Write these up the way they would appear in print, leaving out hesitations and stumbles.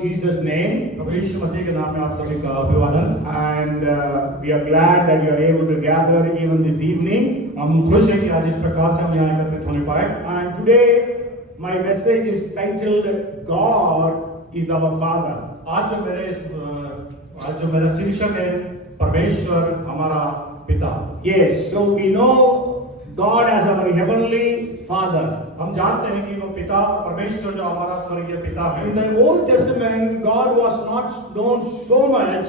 Lord Jesus' name. प्रभु यीशु मसीह के नाम में आप सभी का अभिवादन। And we are glad that you are able to gather even this evening. हम खुश हैं कि आज इस प्रकार से हम यहाँ एकत्रित होने पाए। And today my message is titled God is our Father. आज जो मेरा शीर्षक है परमेश्वर हमारा पिता। Yes, so we know God as our heavenly Father. हम जानते हैं कि वो पिता परमेश्वर जो हमारा स्वर्गीय पिता है। In the Old Testament, God was not known so much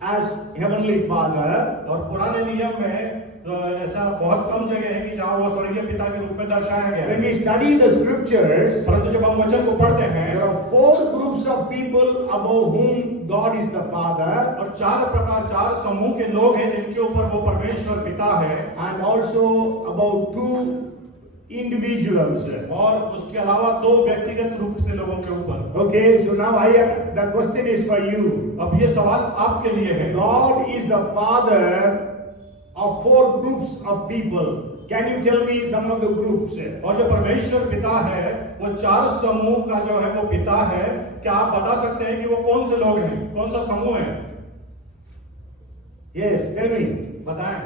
as heavenly Father. और पुराने नियम में ऐसा बहुत कम जगह है कि जहाँ वो स्वर्गीय पिता के रूप में दर्शाया गया है। When we study the scriptures, परंतु जब हम वचन को पढ़ते हैं, there are four groups of people above whom God is the Father, और चार समूह के लोग हैं जिनके ऊपर वो परमेश्वर पिता है, and also about two individuals. और उसके अलावा दो व्यक्तिगत रूप से लोगों के ऊपर। Okay, so now the question is for you. अब ये सवाल आपके लिए है। God is the Father of four groups of people. Can you tell me some of the groups? और जो परमेश्वर पिता है वो चार समूह का जो है वो पिता है। क्या आप बता सकते हैं कि वो कौन से लोग हैं, कौन सा समूह है? Yes, tell me. बताएं।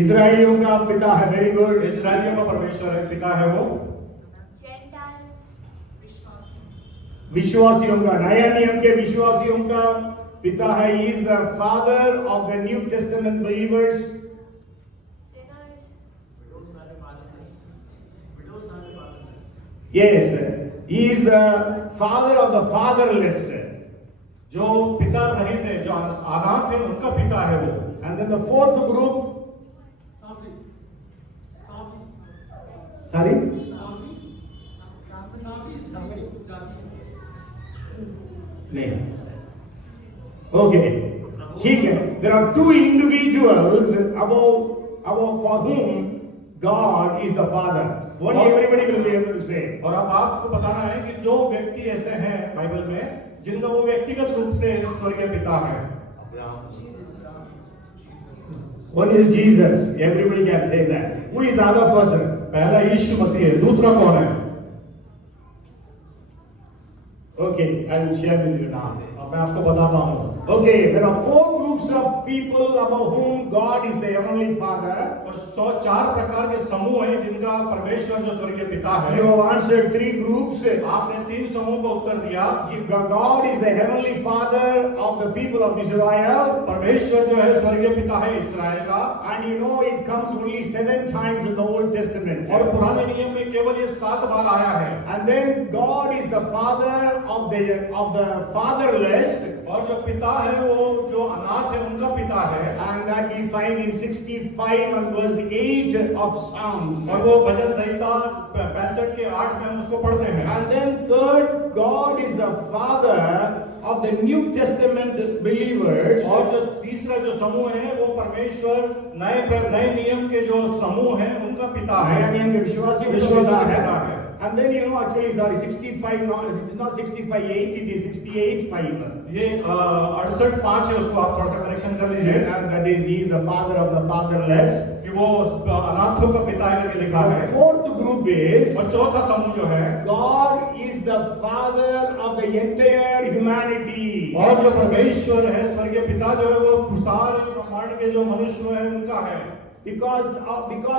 इस्राएलियों का पिता है, very good. इस्राएलियों का परमेश्वर है, पिता है वो। विश्वासियों का, नया नियम के विश्वासियों का पिता है. He is the father of the New Testament believers. Yes, he is the father of the fatherless. जो पिता रहित है, जो अनाथ है, उनका पिता है वो। And then the fourth group. Sorry? नहीं. Okay. ठीक है. There are two individuals above for whom God is the Father. One everybody will be able to say. और अब आपको बताना है कि जो व्यक्ति ऐसे हैं बाइबल में जिनका वो व्यक्तिगत रूप से स्वर्गीय पिता है। One is Jesus. Everybody can say that. Who is the other person? पहला यीशु मसीह है, दूसरा कौन है? Okay, I will share with you now. अब मैं आपको बताता हूँ। Okay, there are four groups of people above whom God is the heavenly Father. और 104 प्रकार के समूह हैं जिनका परमेश्वर जो स्वर्गीय पिता है। You have answered three groups. आपने 3 समूह को उत्तर दिया। God is the heavenly Father of the people of Israel. परमेश्वर जो है स्वर्गीय पिता है इस्राएल का। And you know it comes only 7 times in the Old Testament. और पुराने नियम में केवल ये 7 बार आया है। And then God is the Father of the fatherless. और जो पिता है वो जो अनाथ है उनका पिता है। And that we find in 65 and verse 8 of Psalms. और वो भजन संहिता 65 के 8 में हम उसको पढ़ते हैं। And then third, God is the Father of the New Testament believers. और जो तीसरा जो समूह है वो परमेश्वर नए नियम के जो समूह है उनका पिता है। नया नियम के विश्वासियों का पिता है। And then you know actually sorry 65 not it's not 65:8 it is 68:5. ये 68:5 है, उसको आप थोड़ा सा करेक्शन कर लीजिए। And that is he is the father of the fatherless. कि वो अनाथों का पिता है करके लिखा है। The fourth group is और चौथा समूह जो है God is the father of the entire humanity. और जो परमेश्वर है स्वर्गीय पिता जो है वो सारे ब्रह्मांड के जो मनुष्य है उनका है। Because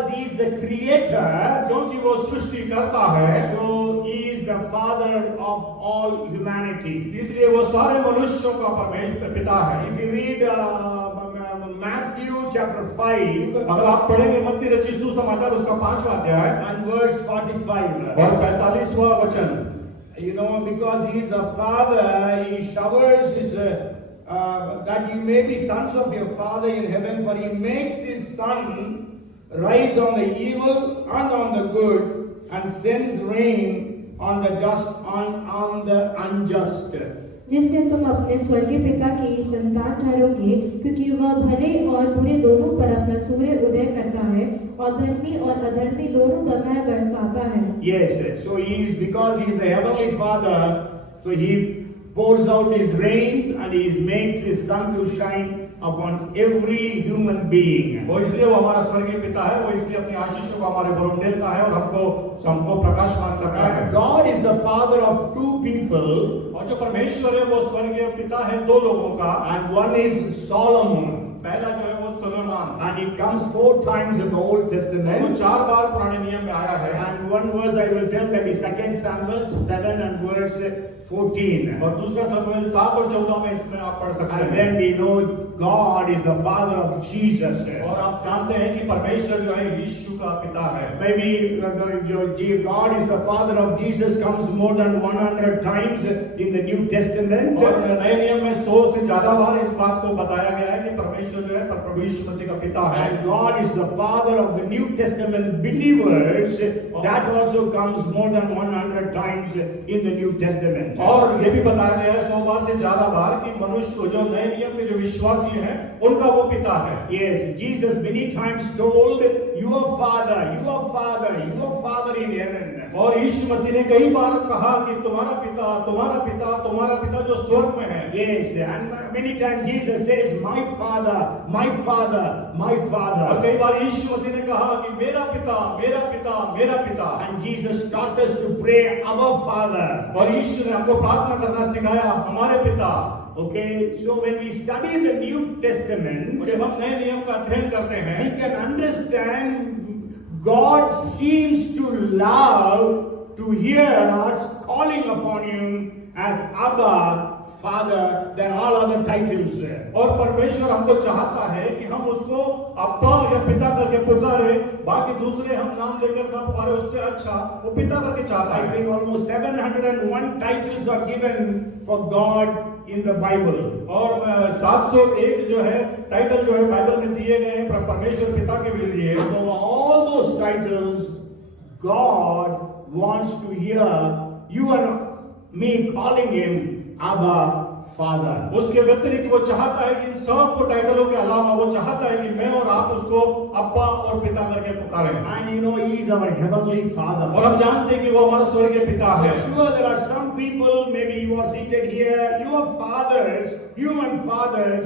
he is the creator, क्योंकि वो सृष्टि करता है, so he is the father of all humanity. इसलिए वो सारे मनुष्यों का परमेश्वर पिता है। If you read Matthew chapter 5, अगर आप पढ़ेंगे मत्ती रचित सुसमाचार उसका 5वां अध्याय and verse 45, और 45वां वचन, you know, because he is the father, he showers his that you may be sons of your Father in heaven, for he makes his sun rise on the evil and on the good, and sends rain on the just on the unjust. जिससे तुम अपने स्वर्गीय पिता की संतान ठहरोगे, क्योंकि वह भले और बुरे दोनों पर अपना सूर्य उदय करता है और धर्मी और अधर्मी दोनों पर वह बरसाता है। Yes, so he is because he is the heavenly Father, so he pours out his rains and he makes his sun to shine upon every human being. वो इसलिए वो हमारा स्वर्गीय पिता है, वो इसलिए अपनी आशीषों को हमारे पर उंडेलता है और हमको प्रकाशमान करता है। God is the father of two people, और जो परमेश्वर है वो स्वर्गीय पिता है दो लोगों का, and one is Solomon. पहला जो है वो Suleman, And it comes 4 times in the Old वो Testament. 4 बार पुराने नियम में आया है। And one verse I will tell, that is 2 Samuel 7 and verse 14. और दूसरा शमूएल 7 और 14 में इसमें आप पढ़ सकते And हैं। then we know God is the father of Jesus. और आप जानते हैं कि परमेश्वर जो है यीशु का पिता है। Maybe God is the father of Jesus comes more than 100 times in the New Testament. और नए नियम में 100 से ज्यादा बार इस बात को बताया गया है कि परमेश्वर जो है प्रभु यीशु मसीह का पिता है। And God is the father of the New Testament believers. That also comes more than 100 times in the New Testament. और ये भी बताया गया है 100 बार से ज्यादा बार कि मनुष्य को जो नए नियम के जो विश्वासी हैं उनका वो पिता है। Yes, Jesus many times told, your father in heaven. और यीशु मसीह ने कई बार कहा कि तुम्हारा पिता जो स्वर्ग में है। Yes, and many times Jesus says, my father. और कई बार यीशु मसीह ने कहा कि मेरा पिता। And Jesus taught us to pray, our Father. और यीशु ने हमको प्रार्थना करना सिखाया, हमारे पिता। Okay, so when we study the New Testament, जब हम नए नियम का अध्ययन करते हैं, we can understand God seems to love to hear us calling upon Him as Abba, Father, than all other titles. और परमेश्वर हमको चाहता है कि हम उसको अब्बा या पिता करके पुकारे, बाकी दूसरे हम नाम लेकर ना पुकारे, उससे अच्छा वो पिता करके चाहता I है। think almost 701 titles are given for God in the Bible. और 701 जो है टाइटल जो है बाइबल में दिए गए हैं परमेश्वर पिता के लिए। Above all those titles, God wants to hear you and me calling Him Abba, Father. उसके व्यतिरिक्त वो चाहता है कि इन सब को टाइटलों के अलावा वो चाहता है कि मैं और आप उसको अब्बा और पिता करके पुकारें। And you know, He is our heavenly Father. और हम जानते हैं कि वो हमारा स्वर्गीय पिता है। Sure, there are some people, maybe you are seated here, your fathers, human fathers,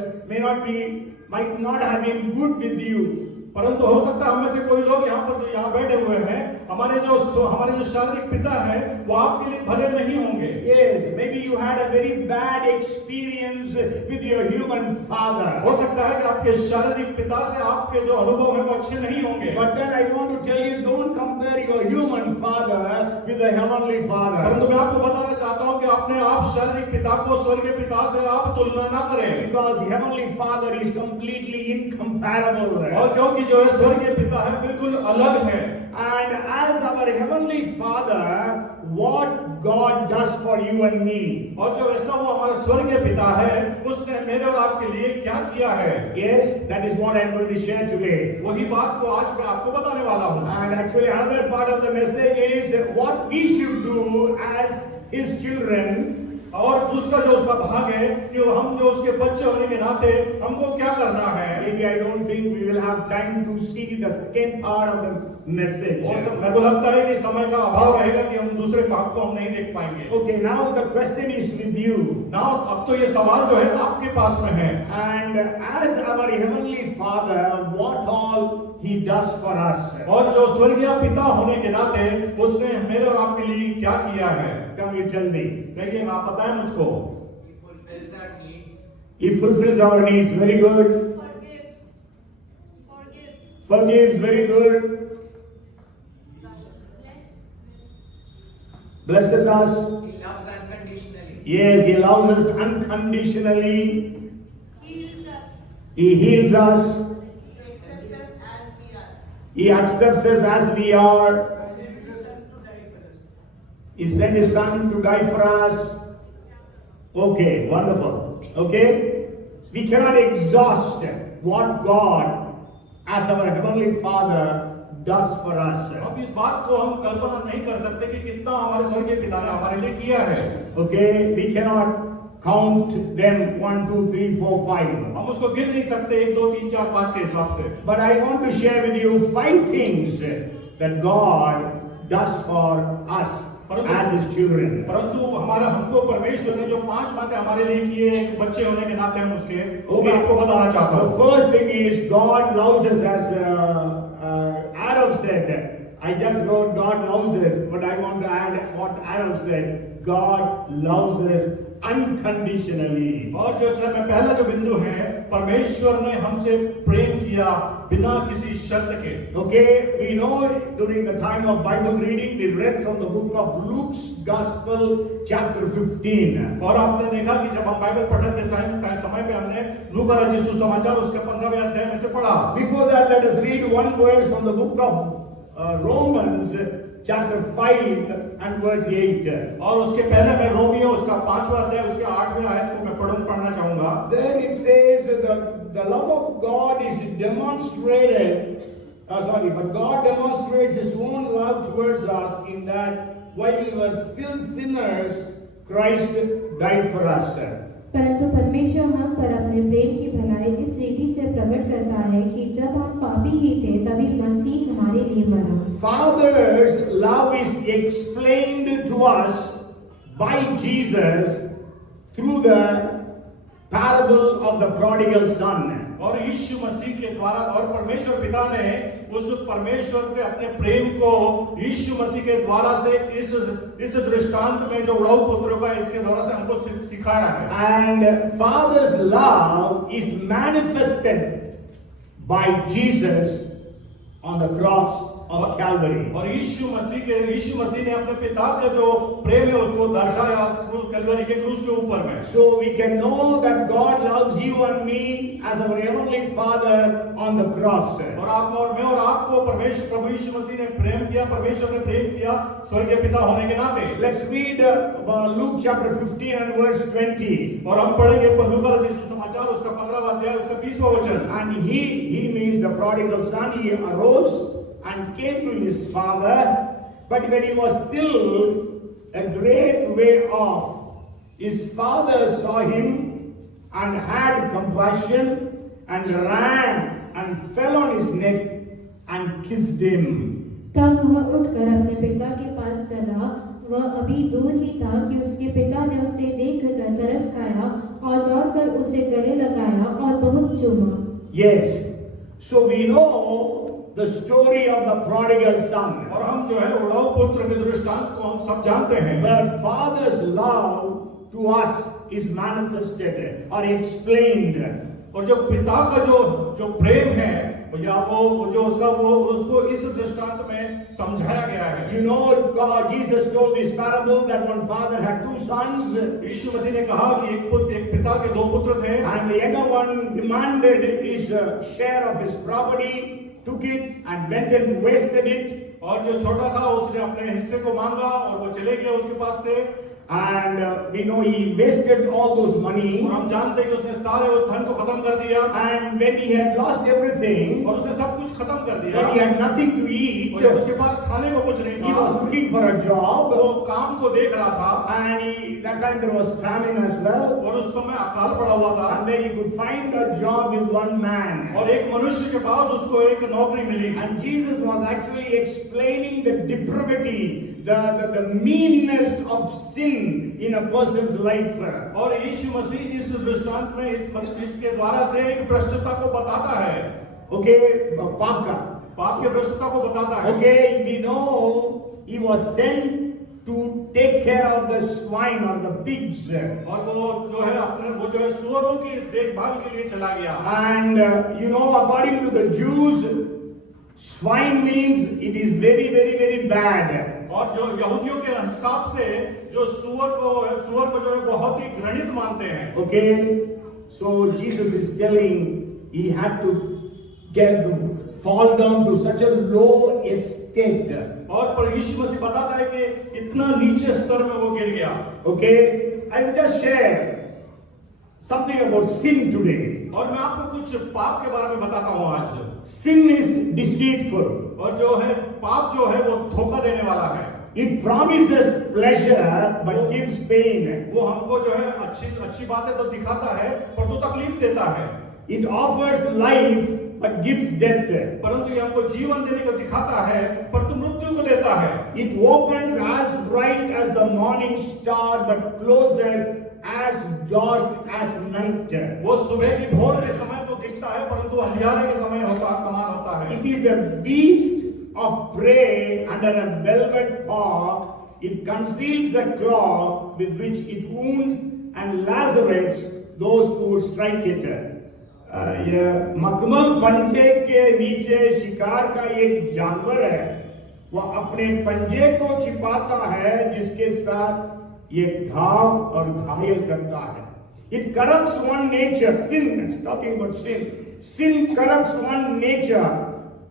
might not have been good with you. परंतु हो सकता है हम में से कोई लोग यहाँ पर जो यहाँ बैठे हुए हैं, हमारे जो शारीरिक पिता है वो आपके लिए भले नहीं होंगे। Yes, maybe you had a very bad experience with your human father. हो सकता है कि आपके शारीरिक पिता से आपके जो अनुभव है वो अच्छे नहीं होंगे। But then I want to tell you, don't compare your human father with the heavenly Father. परंतु मैं आपको बताना चाहता हूँ कि अपने आप शारीरिक पिता को स्वर्गीय पिता से आप तुलना ना करें। Because heavenly Father is completely incomparable. और क्योंकि जो है स्वर्गीय पिता है बिल्कुल अलग है। And as our heavenly Father, what God does for you and me. और जो ऐसा वो हमारा स्वर्गीय पिता है, उसने मेरे और आपके लिए क्या किया है? Yes, that is what I am going to share today. वही बात को आज मैं आपको बताने वाला हूँ। And actually another part of the message is what we should do as His children. और दूसरा जो उसका भाग है कि हम जो उसके बच्चे होने के नाते हमको क्या करना है। Maybe I don't think we will have time to see the second part of the message. मेरे को लगता है कि समय का अभाव रहेगा कि हम दूसरे भाग को हम नहीं देख पाएंगे। Okay, now the question is with you. Now अब तो ये सवाल जो है आपके पास में है। And as our heavenly Father, what all He does for us. और जो स्वर्गीय पिता होने के नाते उसने मेरे और आपके लिए क्या किया है? Come, you tell me. कहिए, आप बताएं मुझको। He fulfills our needs. Very good. Forgives. Very good. Blesses us. He loves unconditionally. Yes, He loves us unconditionally. Heals us. He heals us. He accepts us as we are. He accepts us as we are. He sent His Son to die for us. Okay, wonderful. Okay? We cannot exhaust what God, as our Heavenly Father, does for us. अब इस बात को हम कल्पना नहीं कर सकते कि कितना हमारे स्वर्गीय पिता ने हमारे लिए किया है। Okay? We cannot count them 1, 2, 3, 4, 5. हम उसको गिन नहीं सकते 1, 2, 3, 4, 5 के हिसाब से। But I want to share with you 5 things that God does for us as his children. परंतु हमारा हमको परमेश्वर ने जो 5 बातें हमारे लिए की है, एक बच्चे होने के नाते हम उसके, वो मैं आपको बताना चाहता The हूँ। first thing is God loves us, as Adam said. I just wrote God loves us, but I want to add what Adam said. God loves us unconditionally. और जो मैं पहला जो बिंदु है, परमेश्वर ने हमसे प्रेम किया बिना किसी शर्त के। Okay, we know during the time of Bible reading, we read from the book of Luke's Gospel, chapter 15. और आपने देखा कि जब हम बाइबल पढ़ने के समय पे हमने लूका रचित सुसमाचार उसके 15वें अध्याय में से पढ़ा। Before that, let us read one verse from the book of Romans, chapter 5 and verse 8. और उसके पहले मैं रोमियो उसका 5वां अध्याय उसके 8वें आयत को मैं पढ़ना चाहूंगा। There it says that the love of God is demonstrated, but God demonstrates His own love towards us in that while we were still sinners, Christ died for us. परंतु परमेश्वर हम पर अपने प्रेम की भलाई इस रीति से प्रकट करता है कि जब हम पापी ही थे तभी मसीह हमारे लिए मरा। Father's love is explained to us by Jesus through the parable of the prodigal son. और यीशु मसीह के द्वारा और परमेश्वर पिता ने उस परमेश्वर के अपने प्रेम को यीशु मसीह के द्वारा से इस दृष्टांत में जो उड़ाऊ पुत्रों का इसके द्वारा से हमको सिखाया है। And Father's love is manifested by Jesus on the cross of Calvary. और यीशु मसीह ने अपने पिता का जो प्रेम है उसको दर्शाया कलवरी के क्रूस के ऊपर में। So we can know that God loves you and me as our heavenly Father on the cross. और आप और मैं और आपको प्रभु यीशु मसीह ने प्रेम किया, परमेश्वर ने प्रेम किया स्वर्गीय पिता होने के नाते। Let's read Luke chapter 15 and verse 20. और हम पढ़ेंगे लूका रचित सुसमाचार उसका 15वां अध्याय उसका 20वां वचन। And he means the prodigal son. He arose and came to his father, but when he was still a great way off, his father saw him and had compassion and ran and fell on his neck and kissed him. तब वह उठकर अपने पिता के पास चला। वह अभी दूर ही था कि उसके पिता ने उसे देखकर तरस खाया और दौड़कर उसे गले लगाया और बहुत चूमा। Yes, so we know the story of the prodigal son. और हम जो है उड़ाऊ पुत्र के दृष्टांत को हम सब जानते हैं। Where father's love to us is manifested or explained. और जो पिता का जो प्रेम है या वो जो उसको इस दृष्टांत में समझाया गया है। You know, Jesus told this parable that one father had 2 sons. यीशु मसीह ने कहा कि एक पिता के 2 पुत्र थे। And the younger one demanded his share of his property, took it and went and wasted it. और जो छोटा था उसने अपने हिस्से को मांगा और वो चले गया उसके पास से। And we know he wasted all those money. और हम जानते हैं कि उसने सारे उस धन को खत्म कर दिया। And when he had lost everything, और उसने सब कुछ खत्म कर दिया। when he had nothing to eat, और जब उसके पास खाने को कुछ नहीं he था, was looking for a job. वो काम को देख रहा था। And that time there was famine as well. और उस समय अकाल पड़ा हुआ था। And then he could find a job with one man. और एक मनुष्य के पास उसको एक नौकरी मिली। And Jesus was actually explaining the depravity, the meanness of sin in a person's life. और यीशु मसीह इस दृष्टांत में इसके द्वारा से एक भ्रष्टता को बताता है। Okay, पाप के भ्रष्टता को बताता है। Okay, we know he was sent to take care of the swine or the pigs. और वो जो है सुअरों की देखभाल के लिए चला गया। And you know, according to the Jews, swine means it is very, very, very bad. और जो यहूदियों के हिसाब से जो सुअर को जो है बहुत ही घृणित मानते हैं। Okay, so Jesus is telling he had to fall down to such a low estate. और पर यीशु मसीह बताता है कि इतना नीचे स्तर में वो गिर गया। Okay, I will just share something about sin today. और मैं आपको कुछ पाप के बारे में बताता हूँ आज। Sin is deceitful. और जो है पाप जो है वो धोखा देने वाला है। It promises pleasure but gives pain. वो हमको जो है अच्छी बातें तो दिखाता है पर तो तकलीफ देता है। It offers life but gives death. परंतु ये हमको जीवन देने को दिखाता है पर तो मृत्यु को देता देता है। It opens as bright as the morning star, but closes as dark as night. वो सुबह की भोर के समय तो दिखता है, परंतु अंधियारे के समय समान होता है। It is a beast of prey under a velvet paw. It conceals the claw with which it wounds and lacerates those who would strike it. यह मखमल पंजे के नीचे शिकार का एक जानवर है, वह अपने पंजे को छिपाता है जिसके साथ ये घाव और घायल करता है. It corrupts one nature. Sin, talking about sin. Sin corrupts one nature,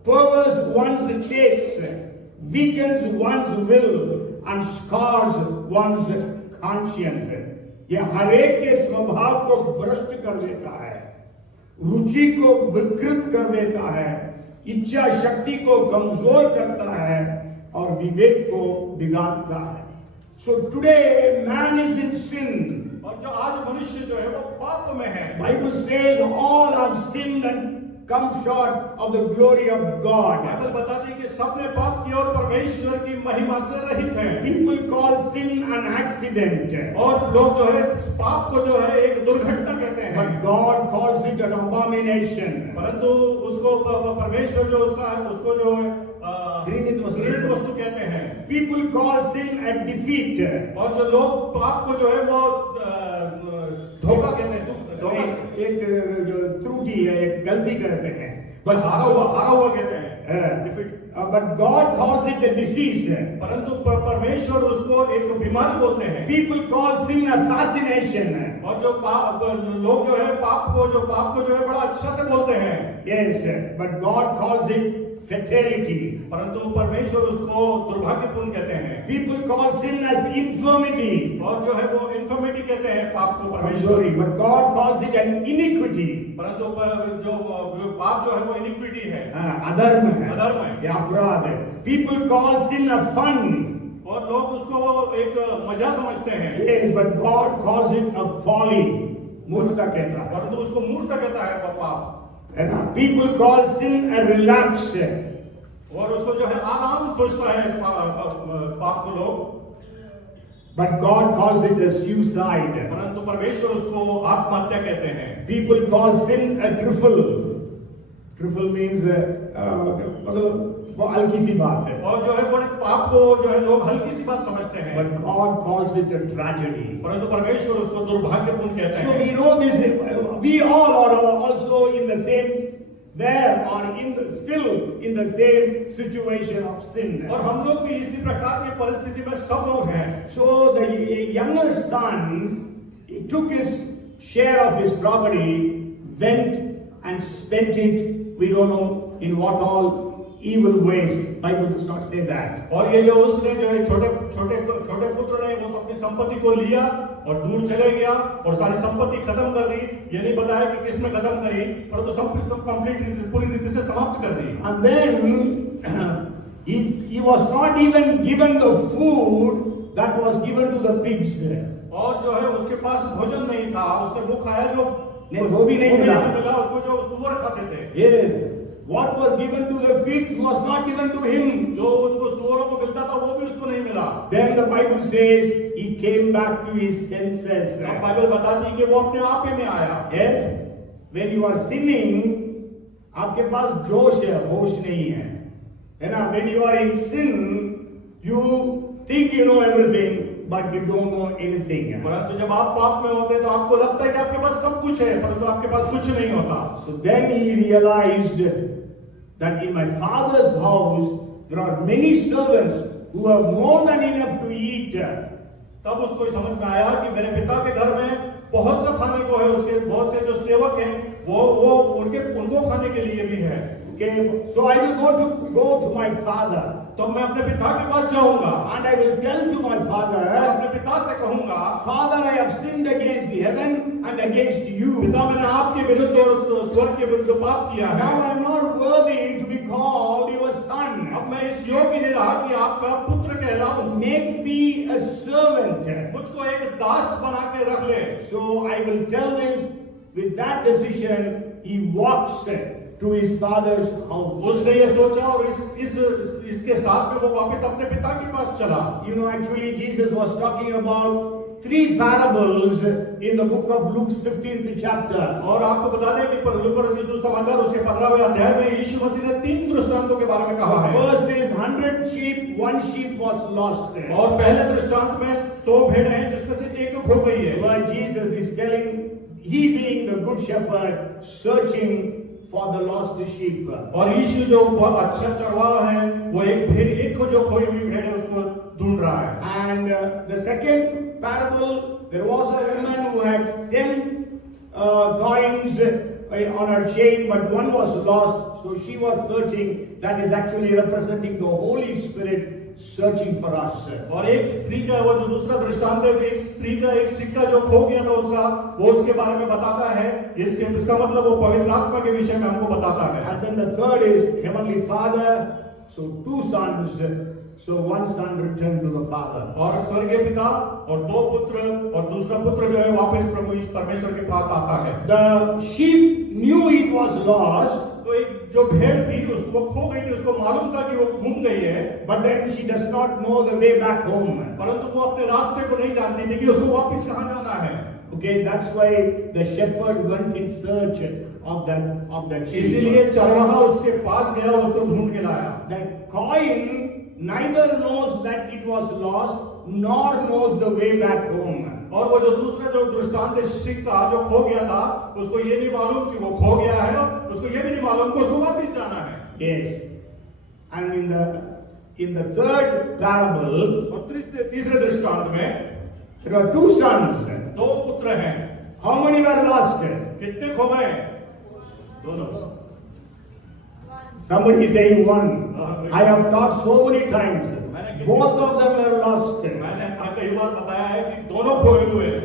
perverts one's tastes, weakens one's will, and scars one's conscience. यह हरेक के स्वभाव को भ्रष्ट कर देता है, रुचि को विकृत कर देता है, इच्छा शक्ति को कमजोर करता है और विवेक को बिगाड़ता है. So today man is in sin. और जो आज मनुष्य जो है वो पाप में है. Bible says all have sinned and come short of the glory of God. Bible बताती है कि सबने पाप किया और परमेश्वर की महिमा से रहित हैं. People call sin an accident, और लोग जो है पाप को जो है एक दुर्घटना कहते हैं. but God calls it an abomination. परंतु उसको परमेश्वर जो उसका है उसको जो है घृणित वस्तु कहते हैं. People call sin a defeat. और जो लोग पाप को जो है वो धोखा कहते हैं. धोखा एक जो त्रुटि है, एक गलती कहते हैं. बस हारा हुआ कहते हैं. But God calls it a disease. परंतु परमेश्वर उसको एक बीमारी बोलते हैं. People call sin a fascination. और जो लोग जो है पाप को जो है बड़ा अच्छा से बोलते हैं. Yes, but God calls it fatality. परंतु परमेश्वर उसको दुर्भाग्यपूर्ण कहते हैं. People call sin as infirmity. और जो है वो इन्फर्मिटी कहते हैं पाप को परमेश्वर. Sorry, but God calls it an iniquity. परंतु जो पाप जो है वो इनिक्विटी है. अधर्म है, अधर्म है. या अपराध है. People call sin a fun. और लोग उसको एक मजा समझते हैं. Yes, but God calls it a folly. मूर्खता कहता है. परंतु उसको मूर्खता कहता है पाप. है ना? People call sin a relapse. और उसको जो है आराम सोचता है पाप को लोग. But God calls it a suicide. परंतु परमेश्वर उसको आत्महत्या कहते हैं. People call sin a trifle. Trifle means मतलब वो हल्की सी बात है. और जो है वो पाप को जो है लोग हल्की सी बात समझते हैं. But God calls it a tragedy. परंतु परमेश्वर उसको दुर्भाग्यपूर्ण कहते हैं. So we know this. We all are also in the same still in the same situation of sin. और हम लोग भी इसी प्रकार की परिस्थिति में सब लोग हैं. So the younger son, he took his share of his property, went and spent it. We don't know in what all evil ways. Bible does not say that. और ये जो उसने जो है छोटे पुत्र ने वो अपनी संपत्ति को लिया और दूर चले गया और सारी संपत्ति खत्म कर दी. ये नहीं बताया कि किसने खत्म करी, परंतु सब कंप्लीट पूरी रीति से समाप्त कर दी. And then he was not even given the food that was given to the pigs. और जो है उसके पास भोजन नहीं था. उसने वो खाया जो नहीं, वो भी नहीं मिला. उसको जो सूअर खाते थे. Yes. What was given to the pigs was not given to him. जो उनको सूअरों को मिलता था वो भी उसको नहीं मिला. Then the Bible says he came back to his senses. अब बाइबल बताती है कि वो अपने आप ही में आया. Yes. When you are sinning, आपके पास जोश है, होश नहीं है. है ना? When you are in sin, you think you know everything, but you don't know anything. परंतु जब आप पाप में होते हैं तो आपको लगता है कि आपके पास सब कुछ है, परंतु आपके पास कुछ नहीं होता. So then he realized that in my Father's house there are many servants who have more than enough to eat. तब उसको समझ में आया कि मेरे पिता के घर में बहुत सा खाने को है. उसके बहुत से जो सेवक हैं वो उनको खाने के लिए भी है. Okay, so I will go to my father. तो मैं अपने पिता के पास जाऊंगा. And I will tell to my father, अपने पिता से कहूंगा, Father, I have sinned against the heaven and against you. पिता, मैंने आपके विरुद्ध और स्वर्ग के विरुद्ध पाप किया है. Now I am not worthy to be called your son. अब मैं इस योग्य नहीं रहा कि आपका पुत्र कहलाऊं. Make me a servant. मुझको एक दास बना के रख ले. So I will tell this. With that decision, he walks to his father's house. उसने ये सोचा और इसके साथ में वो वापस अपने पिता के पास चला। You know, actually Jesus was talking about 3 parables in the book of Luke's 15th chapter. और आपको बता दें कि लूका रचित सुसमाचार उसके 15वें अध्याय में यीशु मसीह ने 3 दृष्टांतों के बारे में कहा है। First is 100 sheep, 1 sheep was lost. और पहले दृष्टांत में 100 भेड़ें हैं जिसमें से एक खो गई है। Where Jesus is telling, he being the good shepherd, searching for the lost sheep. और यीशु जो अच्छा चरवाहा है, वो एक को जो खोई हुई भेड़ है उसको ढूंढ रहा है। And the second parable, there was a woman who had 10 coins on her chain, but one was lost, so she was searching. That is actually representing the Holy Spirit searching for us. और एक स्त्री का वो जो दूसरा दृष्टांत है, एक स्त्री का एक सिक्का जो खो गया था उसका, वो उसके बारे में बताता है। इसका मतलब वो पवित्र आत्मा के विषय में हमको बताता है। And then the third is Heavenly Father. So 2 sons. So 1 son returned to the father. और स्वर्गीय पिता और 2 पुत्र और दूसरा पुत्र जो है वापस प्रभु परमेश्वर के पास आता है। The sheep knew it was lost. तो एक जो भेड़ थी उसको खो गई थी, उसको मालूम था कि वो घूम गई है। But then she does not know the way back home. परंतु वो अपने रास्ते को नहीं जानती थी कि उसको वापस कहाँ जाना है। Okay, that's why the shepherd went in search of that sheep. इसीलिए चरवाहा उसके पास गया और उसको ढूंढ के लाया। The coin neither knows that it was lost nor knows the way back home. और वो जो दूसरा जो दृष्टांत सिक्का जो खो गया था, उसको ये नहीं मालूम कि वो खो गया है और उसको ये भी नहीं मालूम कि उसको वापस जाना है। Yes. And in the third parable, और तीसरे दृष्टांत में there are 2 sons. 2 पुत्र हैं। How many were lost? कितने खो गए? दोनों। Somebody is saying 1. I have taught so many times. Both of them were lost. मैंने कई बार बताया है कि दोनों खोए हुए हैं।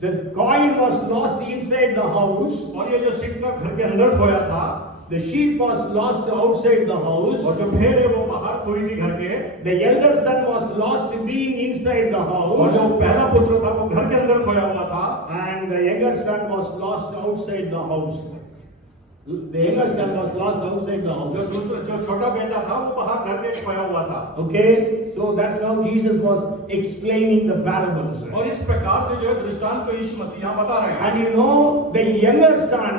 The coin was lost inside the house. और ये जो सिक्का घर के अंदर खोया था, The sheep was lost outside the house. और जो भेड़ है वो बाहर खोई थी घर के। The elder son was lost being inside the और house. जो पहला पुत्र था वो घर के अंदर खोया हुआ था। And the younger son was lost outside the house. The younger son was lost outside the house. जो छोटा बेटा था वो बाहर घर के खोया हुआ था। Okay, so that's how Jesus was explaining the parables. और इस प्रकार से जो है दृष्टांत को यीशु मसीह यहाँ बता रहे हैं। And you know, the younger son,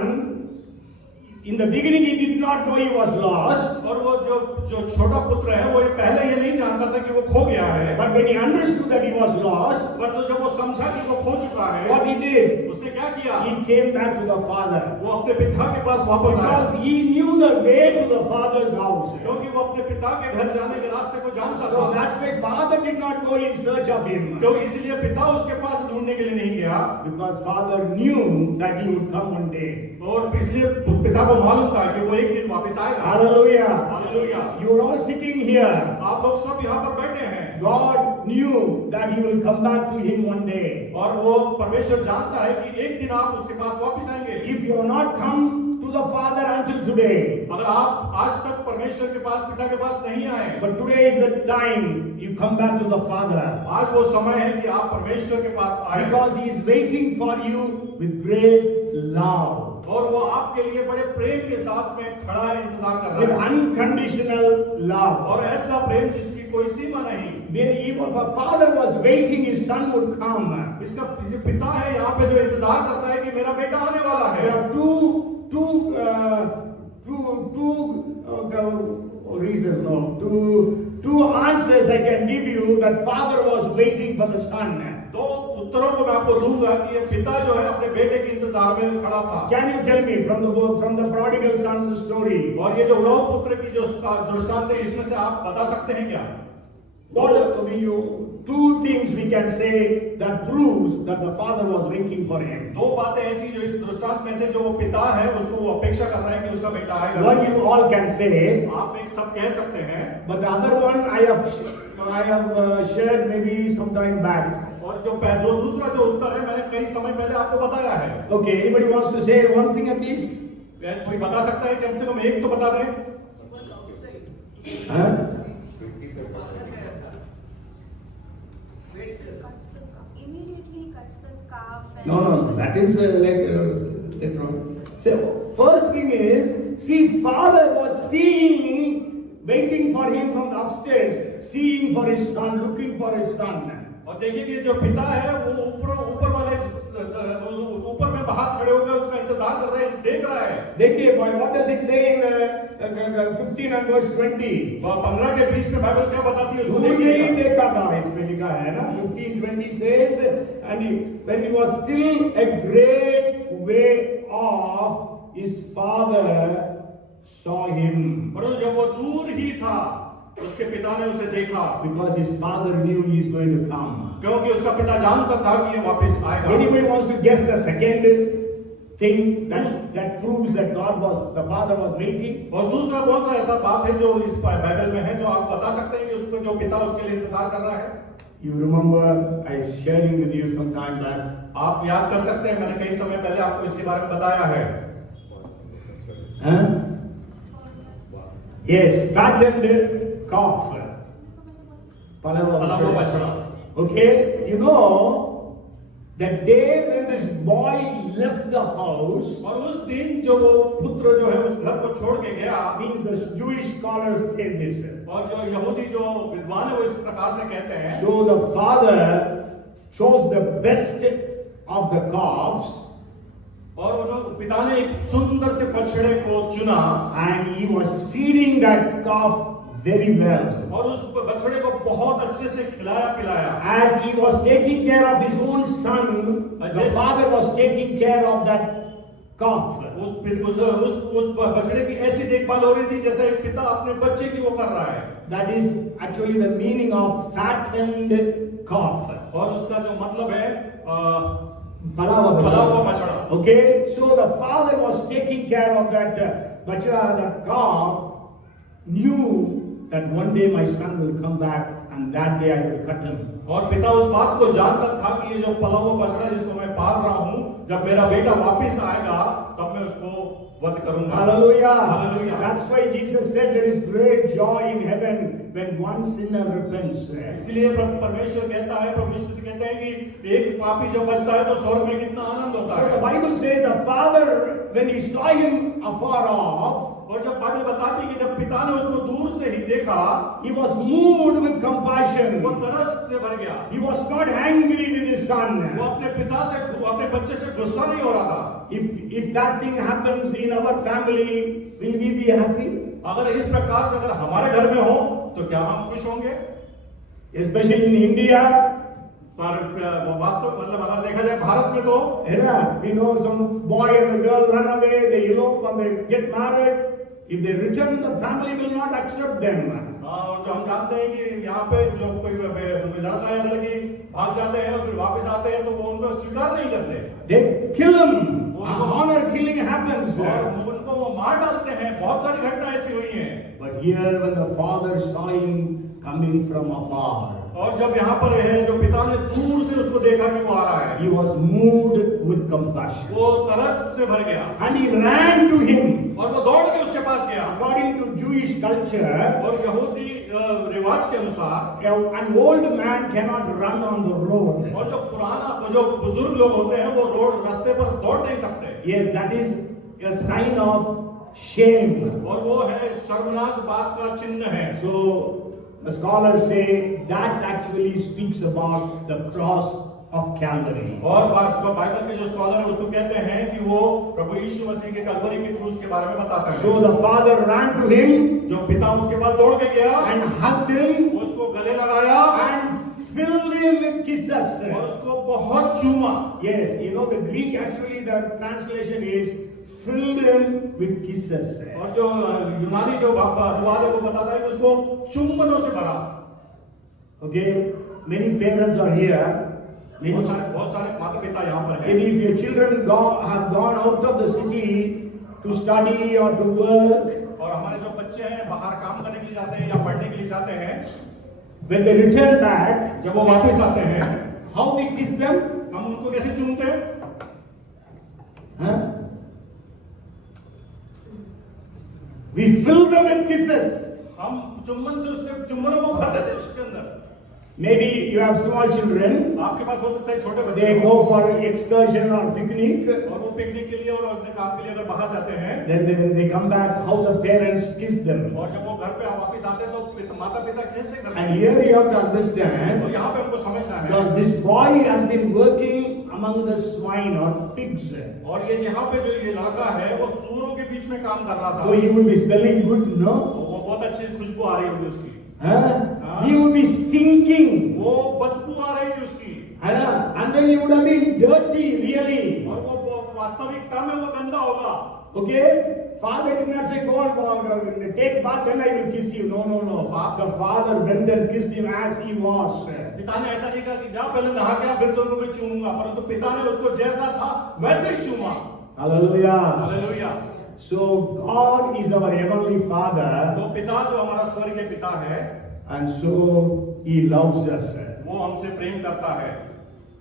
in the beginning he did not know he was lost. और वो जो छोटा पुत्र है वो पहले ये नहीं जानता था कि वो खो गया है। But when he understood that he was lost, पर तो जब वो समझा कि वो खो चुका है, what he did, उसने क्या किया? he came back to the father. वो अपने पिता के पास वापस आया। Because he knew the way to the father's house. क्योंकि वो अपने पिता के घर जाने के रास्ते को जानता So था। that's why father did not go in search of him. क्योंकि इसीलिए पिता उसके पास ढूंढने के लिए नहीं गया। Because father knew that he would come one day. और इसलिए पिता को मालूम था कि वो एक दिन वापस आएगा। Hallelujah. Hallelujah. You are all sitting here. आप लोग सब यहाँ पर बैठे हैं। God knew that he will come back to him one day. और वो परमेश्वर जानता है कि एक दिन आप उसके पास वापस आएंगे। If you have not come to the Father until today, अगर आप आज तक परमेश्वर के पास पिता के पास नहीं आए, but today is the time you come back to the Father. आज वो समय है कि आप परमेश्वर के पास आए। Because he is waiting for you with great love. और वो आपके लिए बड़े प्रेम के साथ में खड़ा है, इंतजार कर With रहा है। unconditional love. और ऐसा प्रेम जिसकी कोई सीमा नहीं। Even the Father was waiting his son would come. इसका पिता है यहाँ पे जो इंतजार करता है कि मेरा बेटा आने वाला There है। are two answers I can give you that Father was waiting for the son. दो उत्तरों को मैं आपको दूंगा कि ये पिता जो है अपने बेटे के इंतजार में खड़ा था। Can you tell me from the prodigal son's story? और ये जो उड़ाऊ पुत्र की जो दृष्टांत है इसमें से आप बता सकते हैं क्या? Two things we can say that proves that the father was waiting for him. दो बातें ऐसी जो इस दृष्टांत में से जो वो पिता है उसको वो अपेक्षा कर रहा है कि उसका बेटा आएगा। One you all can say, आप एक सब कह सकते हैं। but the other one I have shared maybe some time back. और जो दूसरा जो उत्तर है मैंने कई समय पहले आपको बताया है। Okay, anybody wants to say one thing at least? कोई बता सकता है कम से कम एक तो बता दें। Huh? Immediately cuts the calf. No, that is later on. So first thing is, see, father was seeing, waiting for him from the upstairs, seeing for his son, looking for his son. और देखिए कि जो पिता है वो ऊपर वाले ऊपर में बाहर खड़े होकर उसका इंतजार कर रहे हैं, देख रहा है। देखिए, what does it say in 15 and verse 20? 15 के 20 में बाइबल क्या बताती है उसको दूर देखिए। नहीं देखा था, इसमें लिखा है ना, 15:20 says, and when he was still a great way off, his father saw him. परंतु जब वो दूर ही था, उसके पिता ने उसे देखा, Because his father knew he is going to come. क्योंकि उसका पिता जानता था कि ये वापस आएगा। Anybody wants to guess the second thing that proves that the father was waiting? और दूसरा कौन सा ऐसा बात है जो इस बाइबल में है जो आप बता सकते हैं कि उसको जो पिता उसके लिए इंतजार कर रहा है? You remember I was sharing with you some time back. आप याद कर सकते हैं, मैंने कई समय पहले आपको इसके बारे में बताया है। Huh? Yes, fattened calf. पलाव बछड़ा। Okay, you know that day when this boy left the house, और उस दिन जो वो पुत्र जो है उस घर को छोड़ के गया, means the Jewish scholars say this. और जो यहूदी जो विद्वान है वो इस प्रकार से कहते हैं, So the father chose the best of the calves और उन्होंने पिता ने एक सुंदर से बछड़े को चुना and he was feeding that calf very well. और उस बछड़े को बहुत अच्छे से खिलाया पिलाया। As he was taking care of his own son, the father was taking care of that calf. उस बछड़े की ऐसी देखभाल हो रही थी जैसे एक पिता अपने बच्चे की वो कर रहा है। That is actually the meaning of fattened calf. और उसका जो मतलब है पला हुआ हुआ बछड़ा। Okay, so the father was taking care of that bachra, that calf, knew that one day my son will come back and that day I will cut him. और पिता उस बात को जानता था कि ये जो पला हुआ बछड़ा जिसको मैं पाल रहा हूँ, जब मेरा बेटा वापस आएगा तब मैं उसको वध करूंगा। Hallelujah. Hallelujah. That's why Jesus said there is great joy in heaven when one sinner repents. इसलिए परमेश्वर कहता है, प्रभु यीशु से कहते हैं कि एक पापी जब बचता है तो स्वर्ग में कितना आनंद होता So the है। Bible says the father, when he saw him afar off, और जब बाइबल बताती है कि जब पिता ने उसको दूर से ही देखा, he was moved with compassion. वो तरस से भर गया। He was not angry with his वो son. अपने पिता से, अपने बच्चे से गुस्सा नहीं हो रहा था। If that thing happens in our family, will we be happy? अगर इस प्रकार से अगर हमारे घर में हो तो क्या हम खुश होंगे? Especially in India, पर वास्तव मतलब अगर देखा जाए भारत में तो है ना, we know some boy and the girl run away, they elope and they get married. If they return, the family will not accept them. और जो हम जानते हैं कि यहाँ पे जो कोई लड़का या लड़की भाग जाते हैं और फिर वापस आते हैं तो वो उनको स्वीकार नहीं करते। They kill him. Honor killing happens. और उनको वो मार डालते हैं। बहुत सारी घटना ऐसी हुई हैं। But here, when the father saw him coming from afar, और जब यहाँ पर है जो पिता ने दूर से उसको देखा कि वो आ रहा है, he was moved with compassion. वो तरस से भर गया And he ran to him. और वो दौड़ के उसके पास गया। According to Jewish culture, और यहूदी रिवाज के अनुसार an old man cannot run on the road. और जो बुजुर्ग लोग होते हैं वो रोड रास्ते पर दौड़ नहीं सकते। Yes, that is a sign of shame. और वो है शर्मनाक बात का चिन्ह है। So the scholars say that actually speaks about the cross of Calvary. और बाइबल के जो स्कॉलर है उसको कहते हैं कि वो प्रभु यीशु मसीह के कलवरी के क्रूस के बारे में बताता है। So the father ran to him जो पिता उसके पास दौड़ के गया and hugged him उसको गले लगाया and filled him with kisses. और उसको बहुत चूमा। Yes, you know the Greek actually the translation is filled him with kisses. और जो यूनानी जो अनुवाद है वो बताता है कि उसको चुंबनों से भरा। Okay, many parents are here. बहुत सारे माता पिता यहाँ पर हैं। And if your children have gone out of the city to study or to work, और हमारे जो बच्चे हैं बाहर काम करने के लिए जाते हैं या पढ़ने के लिए जाते हैं, when they return back, जब वो वापस आते हैं how we kiss them? हम उनको कैसे चूमते हैं? Huh? We fill them with kisses. हम चुम्बन से उससे चुम्बनों को भर देते हैं उसके अंदर। Maybe you have small children, आपके पास हो सकता है छोटे बच्चे they हो, go for excursion or picnic. और वो पिकनिक के लिए और अपने काम के लिए अगर बाहर जाते हैं, When they come back, how the parents kiss them. और जब वो घर पे वापस आते हैं तो माता पिता कैसे करते And हैं? here you have to understand, और यहाँ पे हमको समझना है, because this boy has been working among the swine or the pigs. और ये यहाँ पे जो ये इलाका है वो सूरों के बीच में काम कर रहा था, So he would be smelling good, no? वो बहुत अच्छी खुशबू आ रही होगी उसकी, Huh? He would be stinking. वो बदबू आ रही थी उसकी, Huh? And then he would have been dirty, really. और वो वास्तविकता में वो गंदा होगा। Okay? Father did not say, go and take bath, then I will kiss you. No, no, no. The father went and kissed him as he was. पिता ने ऐसा नहीं कहा कि जा पहले नहा के आ, फिर तुमको मैं चूमूंगा, परंतु पिता ने उसको जैसा था वैसे ही चूमा। Hallelujah. Hallelujah. So God is our heavenly Father, तो पिता जो हमारा स्वर्गीय पिता है, and so He loves us. वो हमसे प्रेम करता है।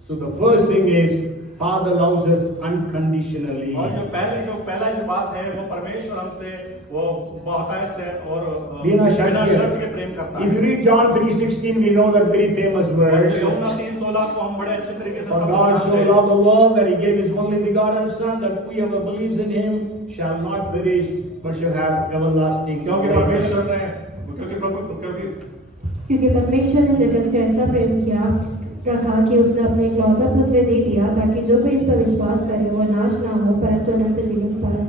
So the first thing is, Father loves us unconditionally. और जो पहला जो बात है वो परमेश्वर हमसे वो बहुतायत से और बिना शर्त शर्त के प्रेम करता If है। you read John 3:16, we know that very famous और verse. जो यूहन्ना 3:16 को हम बड़े अच्छे तरीके से For समझ God सकते so हैं। loved the world that He gave His only begotten Son, that whoever believes in Him shall not perish, but shall have everlasting क्योंकि life. परमेश्वर ने क्योंकि परमेश्वर ने जगत से ऐसा प्रेम किया रखा कि उसने अपने इकलौता पुत्र दे दिया ताकि जो कोई इस पर विश्वास करे वो नाश ना हो परंतु अनंत जीवन पाए।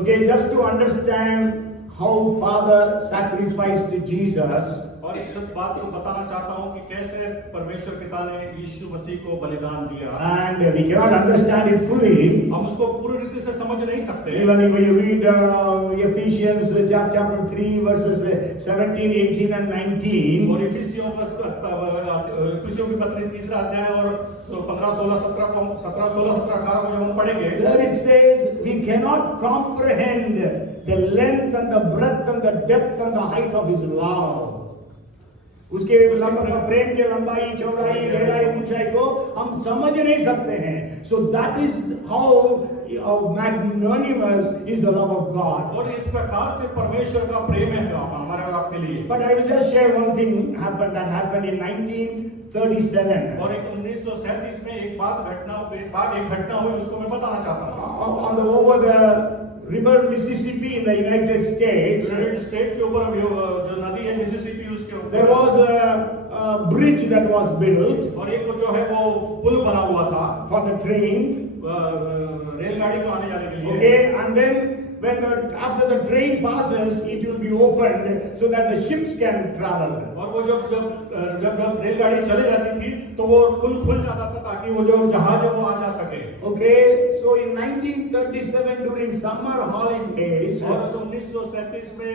Okay, just to understand how Father sacrificed Jesus, और इस बात को बताना चाहता हूँ कि कैसे परमेश्वर पिता ने यीशु मसीह को बलिदान दिया, and we cannot understand it fully. हम उसको पूरी रीति से समझ नहीं सकते। Even if you read Ephesians chapter 3 verses 17, 18 and 19, और इफिसियों की पत्री 3 अध्याय और 15, 16, 17 को 18 को जब हम पढ़ेंगे, there it says we cannot comprehend the length and the breadth and the depth and the height of His love. उसके प्रेम के लंबाई चौड़ाई गहराई ऊंचाई को हम समझ नहीं सकते हैं. So that is how magnanimous is the love of God. और इस प्रकार से परमेश्वर का प्रेम है हमारे और आपके लिए। But I will just share one thing that happened in 1937. और एक 1937 में एक घटना हुई, उसको मैं बताना चाहता हूँ। Over the river Mississippi in the United States, state के ऊपर जो नदी है मिसिसिपी, उसके ऊपर there was a bridge that was built और एक जो है वो पुल बना हुआ था for the train. रेलगाड़ी को आने जाने के लिए। Okay, and then after the train passes, it will be opened so that the ships can travel. और वो जब रेलगाड़ी चले जाती थी तो वो पुल खुल जाता था ताकि वो जो जहाज है वो आ जा सके। Okay, so in 1937 during summer holidays, और 1937 में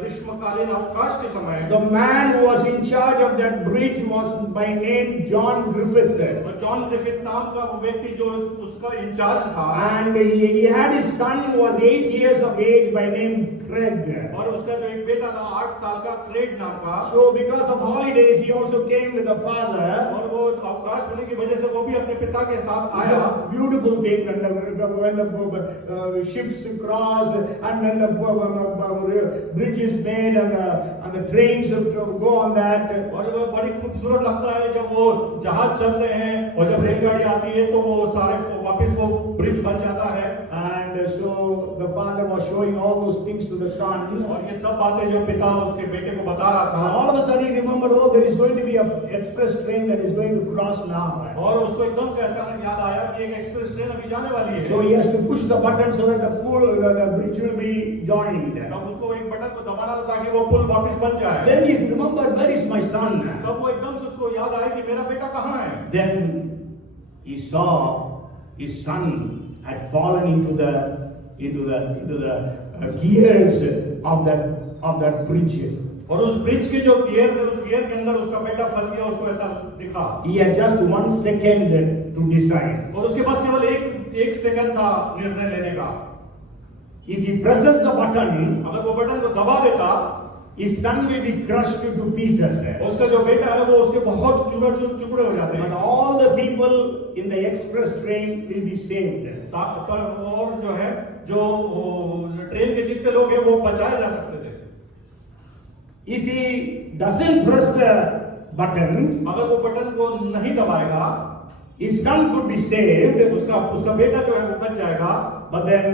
ग्रीष्मकालीन अवकाश के समय the man who was in charge of that bridge was by name John Griffith. और जॉन ग्रिफिथ नाम का वो व्यक्ति जो उसका इंचार्ज था, And he had his son who was 8 years of age by name Craig. और उसका जो एक बेटा था 8 साल का, क्रेग नाम का। So because of holidays, he also came with the father. और वो अवकाश होने की वजह से वो भी अपने पिता के साथ It's आया। a beautiful thing when the ships cross and when the bridge is made and the trains go on that. और वो बड़ी खूबसूरत लगता है जब वो जहाज चलते हैं और जब रेलगाड़ी आती है तो वो सारे वापस वो ब्रिज बन जाता है। And so the father was showing all those things to the son. और ये सब बातें जो पिता उसके बेटे को बता रहा And था, all of a sudden he remembered, oh, there is going to be an express train that is going to cross now. और उसको एकदम से अचानक याद आया कि एक एक्सप्रेस ट्रेन अभी जाने वाली So है। he has to push the button so that the bridge will be joined. तब उसको एक बटन को दबाना था ताकि वो पुल वापस बन जाए। Then he remembered, where is my son? तब वो एकदम से उसको याद आया कि मेरा बेटा कहाँ है। Then he saw his son had fallen into the gears of that bridge. और उस ब्रिज के जो गियर थे, उस गियर के अंदर उसका बेटा फंस गया, उसको ऐसा दिखा। He had just 1 second to decide. और उसके पास केवल एक सेकंड था निर्णय लेने का। If he presses the button, अगर वो बटन को दबा देता, his son will be crushed to pieces. उसका जो बेटा है वो उसके बहुत टुकड़े हो जाते But हैं। all the people in the express train will be saved. और जो है जो ट्रेन के जितने लोग हैं वो बचाए जा सकते थे। If he doesn't press the button, अगर वो बटन को नहीं दबाएगा, his son could be saved, उसका बेटा जो है वो बच जाएगा, but then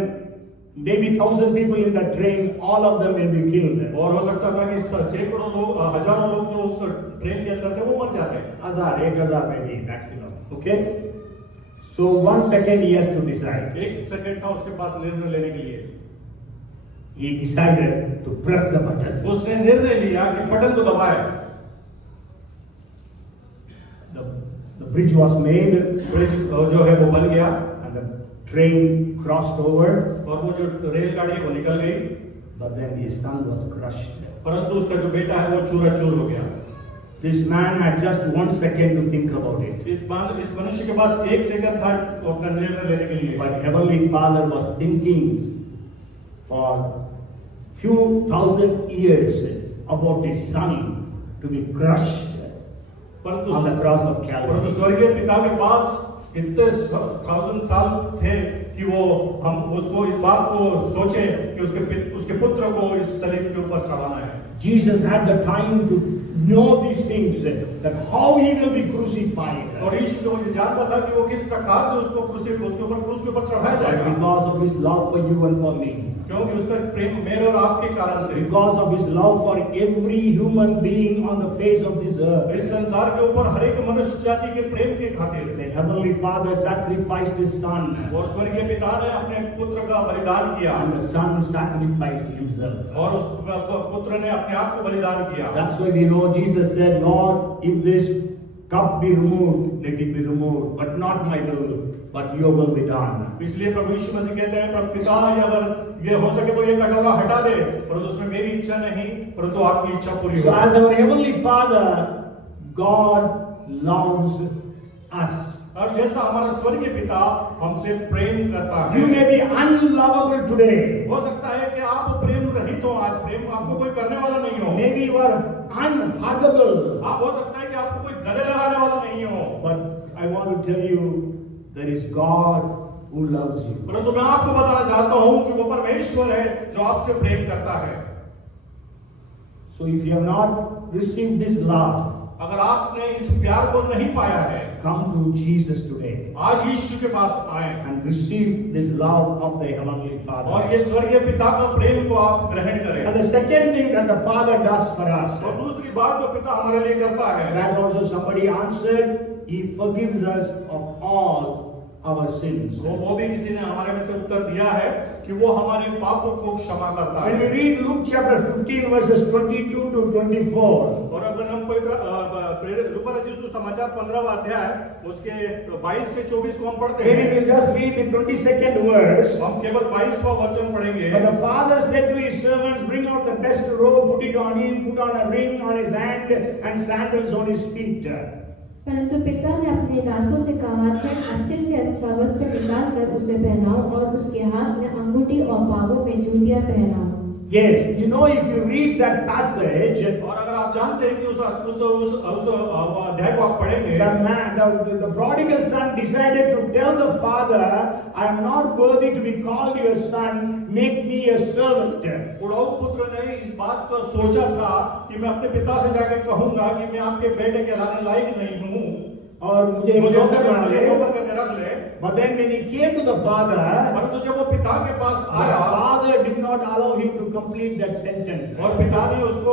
maybe 1,000 people in the train, all of them will be killed. और हो सकता था कि सैकड़ों लोग, हजारों लोग जो उस ट्रेन के अंदर थे वो मर जाते। 1,000 maybe maximum. Okay? So 1 second he has to decide. एक सेकंड था उसके पास निर्णय लेने के लिए। He decided to press the button. उसने निर्णय लिया कि बटन को दबाए। The bridge was made bridge जो है वो बन गया and the train crossed over, और वो जो रेलगाड़ी है वो निकल गई, but then his son was crushed. परंतु उसका जो बेटा है वो चूर हो गया। This man had just 1 second to think about it. इस मनुष्य के पास एक सेकंड था अपना निर्णय लेने के लिए। But Heavenly Father was thinking for few thousand years about his son to be crushed on the cross of परंतु Calvary. स्वर्गीय पिता के पास इतने 1000 साल थे कि वो हम उसको इस बात को सोचे कि उसके पुत्र को इस सलीब के ऊपर चढ़ाना है। Jesus had the time to know these things, that how he will be crucified. और यीशु को ये जानता था कि वो किस प्रकार से उसको क्रूस के ऊपर चढ़ाया But जाएगा, because of his love for you and for me, क्योंकि उसका प्रेम मेरे और आपके कारण से, because of his love for every human being on the face of this earth, इस संसार के ऊपर हर एक मनुष्य जाति के प्रेम के खातिर the Heavenly Father sacrificed his son, और स्वर्गीय पिता ने अपने पुत्र का बलिदान किया, and the son sacrificed himself. और उस पुत्र ने अपने आप को बलिदान किया। That's why we know Jesus said, Lord, if this cup be removed, let it be removed, but not my will, but your will be done. इसलिए प्रभु यीशु मसीह कहते हैं, प्रभु पिता अगर ये हो सके तो ये कटोरा हटा दे, परंतु उसमें मेरी इच्छा नहीं परंतु आपकी इच्छा पूरी हो। So as our Heavenly Father, God loves us. और जैसा हमारा स्वर्गीय पिता हमसे प्रेम करता है, You may be unlovable today. हो सकता है कि आप प्रेम रहित हो, आज प्रेम आपको कोई करने वाला नहीं हो, Maybe you are unhuggable. आप हो सकता है कि आपको कोई गले लगाने वाला नहीं हो, But I want to tell you, there is God who loves you. परंतु मैं आपको बताना चाहता हूं कि वो परमेश्वर है जो आपसे प्रेम करता है। So if you have not received this love, अगर आपने इस प्यार को नहीं पाया है, come to Jesus today आज यीशु के पास आए and receive this love of the Heavenly Father. और ये स्वर्गीय पिता का प्रेम को आप ग्रहण करें। And the second thing that the Father does for us, और दूसरी बात जो पिता हमारे लिए करता है, that also somebody answered, He forgives us of all our sins. वो भी किसी ने हमारे में से उत्तर दिया है कि वो हमारे पापों को क्षमा करता When we है। read Luke chapter 15 verses 22 to 24, और अगर हम लूका रचित सुसमाचार 15वां अध्याय उसके 22 से 24 को हम पढ़ते maybe हैं, we'll just read the 22nd verse. हम केवल 22वां वचन पढ़ेंगे। But the father said to his servants, bring out the best robe, put it on him, put on a ring on his hand and sandals on his feet. परंतु पिता ने अपने दासों से कहा, चल अच्छे से अच्छा वस्त्र निकाल कर उसे पहनाओ और उसके हाथ में अंगूठी और पांवों में जूतियां पहनाओ। Yes, you know, if you read that passage, और अगर आप जानते हैं कि उस अध्याय को आप पढ़ेंगे, the prodigal son decided to tell the father, I am not worthy to be called your son, make me a servant. उड़ाऊ पुत्र ने इस बात को सोचा था कि मैं अपने पिता से जाकर कहूंगा कि मैं आपके बेटे कहलाने लायक नहीं हूँ और मुझे नौकर बना ले। नौकर करके रख ले। But then when he came to the father, परंतु जब वो पिता के पास the आया, father did not allow him to complete that sentence. और पिता ने उसको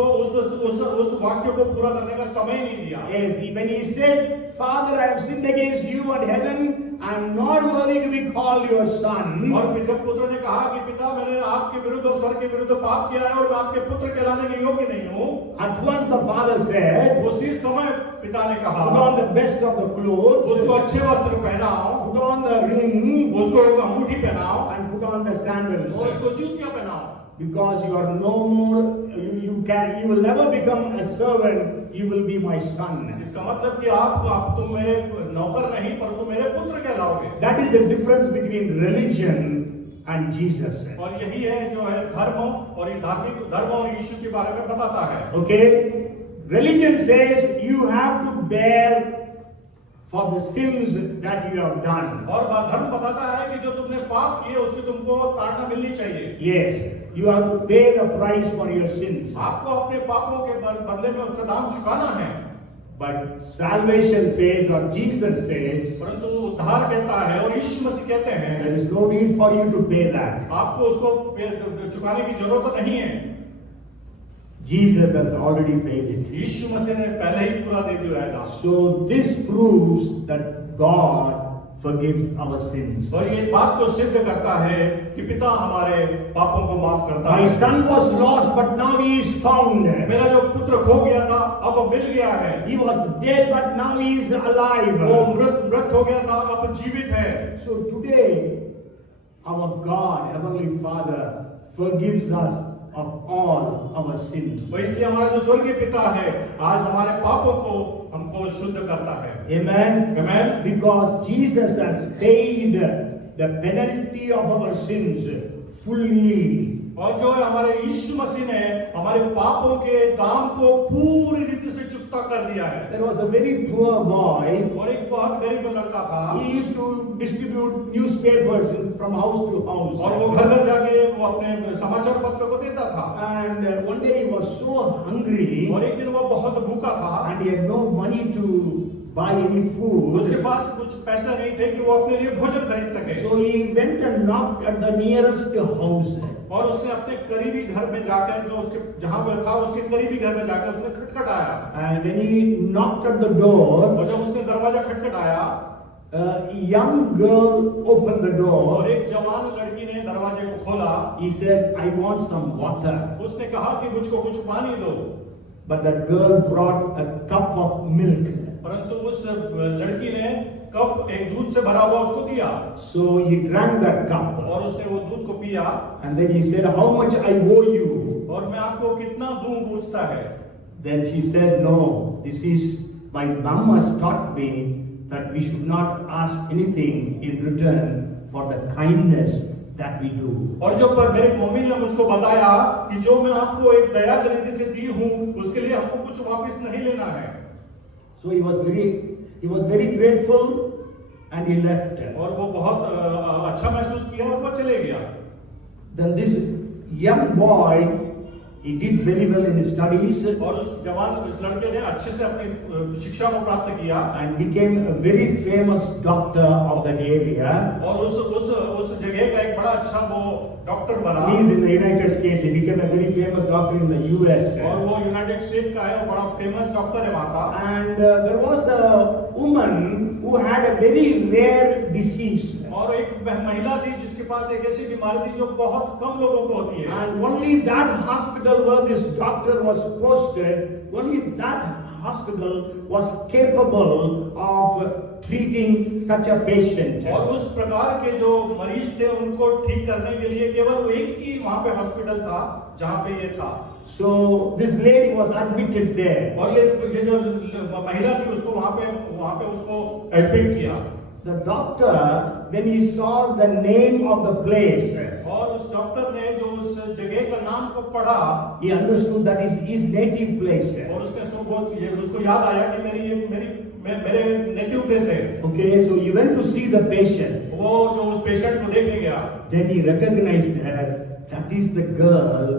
उस वाक्य को पूरा करने का समय नहीं दिया। Yes, when he said, Father, I have sinned against you and heaven, I am not worthy to be called your son. और जब पुत्र ने कहा कि पिता मैंने आपके विरुद्ध और स्वर्ग के विरुद्ध पाप किया है और मैं आपके पुत्र कहलाने के योग्य नहीं हूँ, At once the father said, उसी समय पिता ने कहा, put on the best of the clothes, उसको अच्छे वस्त्र पहनाओ, put on the ring, उसको अंगूठी पहनाओ and put on the sandals. और उसको जूतियां पहनाओ। Because you are no more, you will never become a servant, you will be my son. इसका मतलब कि आप तुम मेरे नौकर नहीं परंतु मेरे पुत्र कहलाओगे। That is the difference between religion and Jesus. और यही है जो है धर्म और ये धार्मिक धर्म और यीशु के बारे में बताता है। Okay? Religion says you have to bear for the sins that you have done. और धर्म बताता है कि जो तुमने पाप किए उसकी तुमको ताड़ना मिलनी चाहिए। Yes, you have to pay the price for your sins. आपको अपने पापों के बदले में उसका दाम चुकाना है। But salvation says, or Jesus says, परंतु उद्धार कहता है और यीशु मसीह कहते हैं there is no need for you to pay that. आपको उसको चुकाने की जरूरत नहीं है। Jesus has already paid it. यीशु मसीह ने पहले ही पूरा दे दिया है दास। So this proves that God forgives our sins. और ये बात को सिद्ध करता है कि पिता हमारे पापों को माफ करता My है। son was lost, but now he is found. मेरा जो पुत्र खो गया था अब वो मिल गया है। He was dead, but now he is वो alive. मृत हो गया था अब जीवित है। So today, our God, Heavenly Father, forgives us of all our sins. तो इसलिए हमारा जो स्वर्गीय पिता है आज हमारे पापों को हमको शुद्ध करता है। Amen. Amen. Because Jesus has paid the penalty of our sins fully. और जो है हमारे यीशु मसीह ने हमारे पापों के दाम को पूरी रीति से चुकता कर दिया है। There was a very poor boy. और एक बहुत गरीब लड़का था। He used to distribute newspapers from house to house. और वो घर घर जाके वो अपने समाचार पत्र को देता था। And one day he was so hungry. और एक दिन वो बहुत भूखा था। And he had no money to buy any food. उसके पास कुछ पैसे नहीं थे कि वो अपने लिए भोजन खरीद सके। So he went and knocked at the nearest house. और उसने अपने करीबी घर में जाकर जो उसके जहां पे था उसके करीबी घर में जाकर उसने खटखटाया। And when he knocked at the door, और जब उसने दरवाजा खटखटाया, a young girl opened the door. और एक जवान लड़की ने दरवाजे को खोला। He said, I want some water. उसने कहा कि मुझको कुछ पानी दो। But the girl brought a cup of milk. परंतु उस लड़की ने कप एक दूध से भरा हुआ उसको दिया। So he drank that cup. और उसने वो दूध को पिया। And then he said, how much I owe you? और मैं आपको कितना दूं पूछता है। Then she said, no, this is, my mom has taught me that we should not ask anything in return for the kindness that we do. और जो पर मेरी मम्मी ने मुझको बताया कि जो मैं आपको एक दया की रीति से दी हूँ उसके लिए हमको कुछ वापस नहीं लेना है। So he was very grateful and he left. और वो बहुत अच्छा महसूस किया और वो चले गया। Then this young boy, he did very well in his studies और उस लड़के ने अच्छे से अपनी शिक्षा को प्राप्त किया and became a very famous doctor of that area. और उस जगह का एक बड़ा अच्छा वो डॉक्टर बना। He is in the United States. He became a very famous doctor in the US. और वो यूनाइटेड स्टेट का है और बड़ा फेमस डॉक्टर है वहाँ का। And there was a woman who had a very rare disease. और एक महिला थी जिसके पास एक ऐसी बीमारी थी जो बहुत कम लोगों को होती है। And only that hospital where this doctor was posted, only that hospital was capable of treating such a patient. और उस प्रकार के जो मरीज थे उनको ठीक करने के लिए केवल एक ही वहाँ पे हॉस्पिटल था जहाँ पे ये था। So this lady was admitted there. और ये जो महिला थी उसको वहाँ पे उसको एडमिट किया। The doctor, when he saw the name of the place, और उस डॉक्टर ने जो उस जगह का नाम को पढ़ा, he understood that is his native place. और उसको याद आया कि मेरे नेटिव प्लेस है। Okay, so he went to see the patient. वो जो उस पेशेंट को देखने गया, Then he recognized her. That is the girl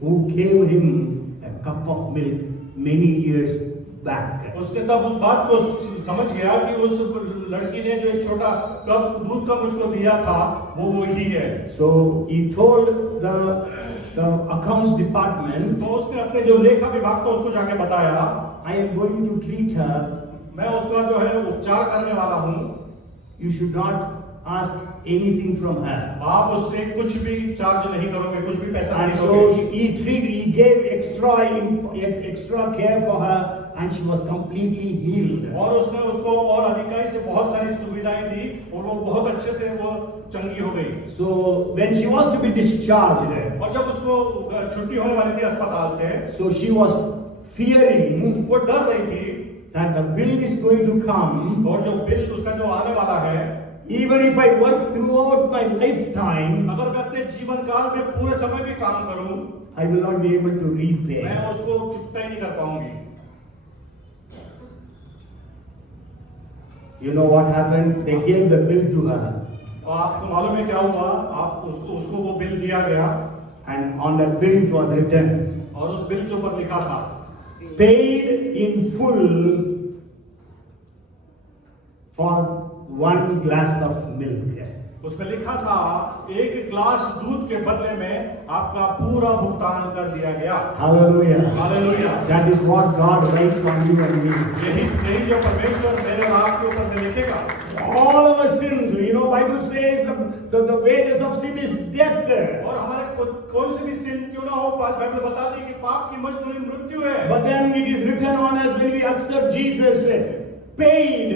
who gave him a cup of milk many years back. उसने तब उस बात को समझ गया कि उस लड़की ने जो एक छोटा कप दूध का मुझको दिया था वो वही है। So he told the accounts department, तो उसने अपने जो लेखा विभाग को उसको जाके बताया, I am going to treat her. मैं उसका जो है उपचार करने वाला हूँ। You should not ask anything from her. आप उससे कुछ भी चार्ज नहीं करोगे, कुछ भी पैसा And नहीं so दोगे। he gave extra care for her, and she was completely healed. और उसने उसको और अधिकाई से बहुत सारी सुविधाएं दी और वो बहुत अच्छे से वो चंगी हो गई। So when she was to be discharged, और जब उसको छुट्टी होने वाली थी अस्पताल से, so she was fearing वो डर रही थी that the bill is going to come. और जो बिल उसका जो आने वाला है, Even if I work throughout my lifetime, अगर मैं अपने जीवन काल में पूरे समय भी काम करूं, I will not be able to repay. मैं उसको चुकता ही नहीं कर पाऊंगी। You know what happened? They gave the bill to her, और आपको मालूम है क्या हुआ? आप उसको वो बिल दिया गया and on that bill it was written, और उस बिल के ऊपर लिखा था paid in full for one glass of milk. उसमें लिखा था एक गिलास दूध के बदले में आपका पूरा भुगतान कर दिया गया। Hallelujah. Hallelujah. That is what God writes on you and me. यही जो परमेश्वर मेरे और आपके ऊपर में लिखेगा। All our sins, you know, Bible says the wages of sin is death. और हमारे कोई से भी सिन क्यों ना हो, बाइबल बताती है कि पाप की मजदूरी मृत्यु है। But then it is written on us when we accept Jesus, paid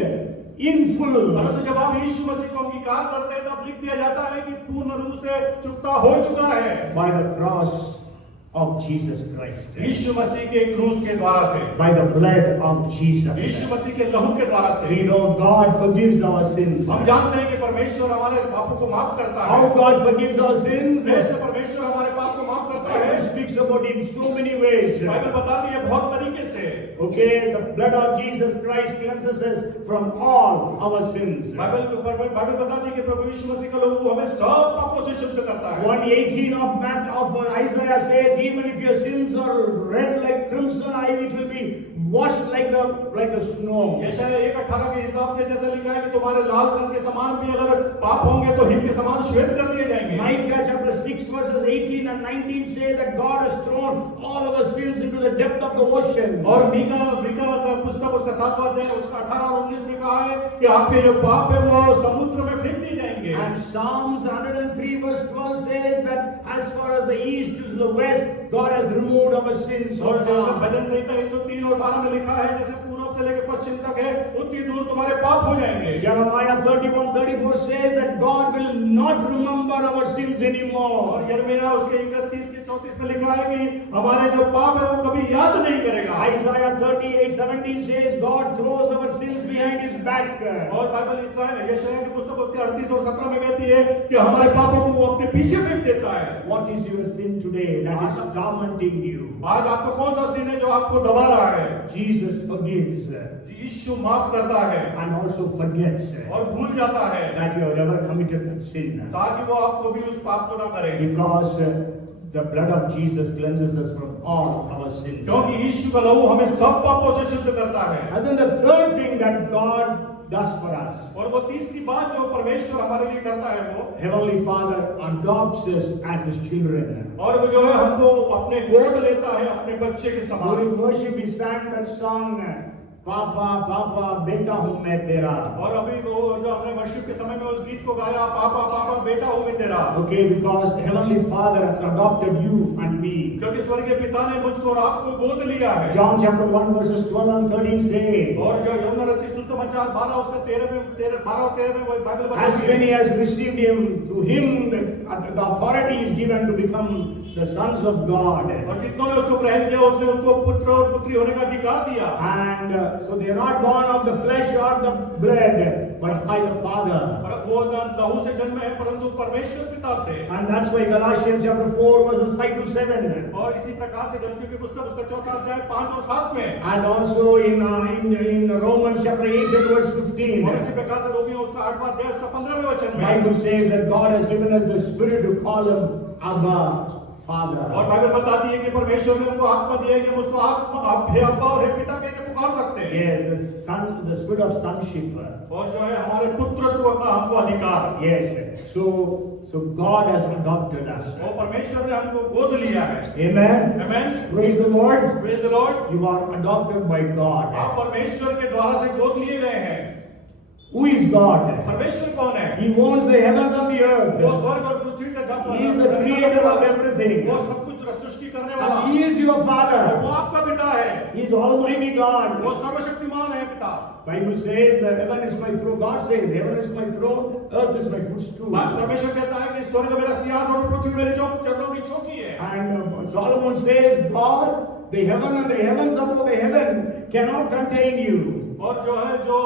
in full. परंतु जब आप यीशु मसीह को अंगीकार करते हैं तब लिख दिया जाता है कि पूर्ण रूप से चुकता हो चुका है। By the cross of Jesus Christ. यीशु मसीह के क्रूस के द्वारा से, By the blood of Jesus. यीशु मसीह के लहू के द्वारा से। We know God forgives our sins. हम जानते हैं कि परमेश्वर हमारे पापों को माफ करता है। How God forgives our sins? कैसे परमेश्वर हमारे पाप को माफ करता है? Bible speaks about it in so many ways. Bible बताती है बहुत तरीके से। Okay, the blood of Jesus Christ cleanses us from all our sins. Bible बताती है कि प्रभु यीशु मसीह का लहू हमें सब पापों से शुद्ध करता है। 1:18 of Isaiah says, even if your sins are red like crimson, it will be washed like the snow. यशायाह 1:18 के हिसाब से जैसा लिखा है कि तुम्हारे लाल रंग के समान भी अगर पाप होंगे तो हिम के समान श्वेत कर दिए जाएंगे। Micah chapter 6 verses 18 and 19 say that God has thrown all our sins into the depth of the ocean. और मीका का पुस्तक उसका 7वां अध्याय उसका 18 और 19 में कहा है कि आपके जो पाप है वो समुद्र में फेंक दिए जाएंगे। And Psalms 103 verse 12 says that as far as the east is the west, God has removed our sins. और जैसे भजन संहिता 103 और 12 में लिखा है जैसे पूर्व से लेकर पश्चिम तक है उतनी दूर तुम्हारे पाप हो जाएंगे। Jeremiah 31:34 says that God will not remember our sins anymore. और यिर्मयाह उसके 31 के 34 में लिखा है कि हमारे जो पाप है वो कभी याद नहीं करेगा। Isaiah 38:17 says God throws our sins behind his back. और बाइबल यशायाह की पुस्तक उसके 38 और 17 में कहती है कि हमारे पापों को वो अपने पीछे फेंक देता है। What is your sin today that is tormenting you? आज आपको कौन सा sin है जो आपको दबा रहा है? Jesus forgives यीशु माफ करता है and also forgets और भूल जाता है that you have ever committed that sin. ताकि वो आपको भी उस पाप को ना करे। Because the blood of Jesus cleanses us from all our sins. क्योंकि यीशु का लहू हमें सब पापों से शुद्ध करता है। And then the third thing that God does for us, और वो तीसरी बात जो परमेश्वर हमारे लिए करता है वो Heavenly Father adopts us as His children. और वो जो है हमको अपने गोद लेता है अपने बच्चे के समान। During worship we sang that song, पापा पापा बेटा हूँ मैं तेरा. और अभी वो जो अपने वर्शिप के समय में उस गीत को गाया, पापा पापा बेटा हूँ मैं तेरा। Okay, because Heavenly Father has adopted you and me. क्योंकि स्वर्गीय पिता ने मुझको और आपको गोद लिया है। John chapter 1 verses 12 and 13 say, और जो यूहन्ना रचित सुसमाचार 12 उसका 12 और 13 में वो बाइबल as बताती many है। as received Him, to Him the authority is given to become the sons of God. और जितनों ने उसको ग्रहण किया उसने उसको पुत्र और पुत्री होने का अधिकार दिया। And so they are not born of the flesh or the blood, but by the Father. और वो लहू से जन्मे हैं परंतु परमेश्वर पिता से। And that's why Galatians chapter 4 verses 5 to 7. और इसी प्रकार से गलतियों की पुस्तक उसका 4था अध्याय 5 और 7 में। And also in Romans chapter 8 and verse 15. और इसी प्रकार से रोमियो उसका 8वां अध्याय उसका 15वें वचन में। Bible says that God has given us the Spirit to call Him Abba, Father. और बाइबल बताती है कि परमेश्वर ने हमको आत्मा दी है कि हम उसको हे अब्बा और हे पिता कह के पुकार सकते हैं। Yes, the spirit of sonship. और जो है हमारे पुत्रत्व का हमको अधिकार। Yes, so God has adopted us. और परमेश्वर ने हमको गोद लिया है। Amen. आमेन। Praise the Lord. Praise the Lord. You are adopted by God. आप परमेश्वर के द्वारा से गोद लिए गए हैं। Who is God? परमेश्वर कौन है? He owns the heavens and the वो earth. स्वर्ग और पृथ्वी का जब He is the creator of everything. वो सब कुछ सृष्टि करने वाला। And He is your और Father. वो आपका पिता है। He is Almighty God. वो सर्वशक्तिमान है पिता। Bible says that heaven is my throne. God says heaven is my throne, earth is my footstool. परमेश्वर कहता है कि स्वर्ग मेरा सिंहासन और पृथ्वी मेरे चरणों की चौकी है। And Solomon says, God, the heaven and the heavens above the heaven cannot contain you. और जो है जो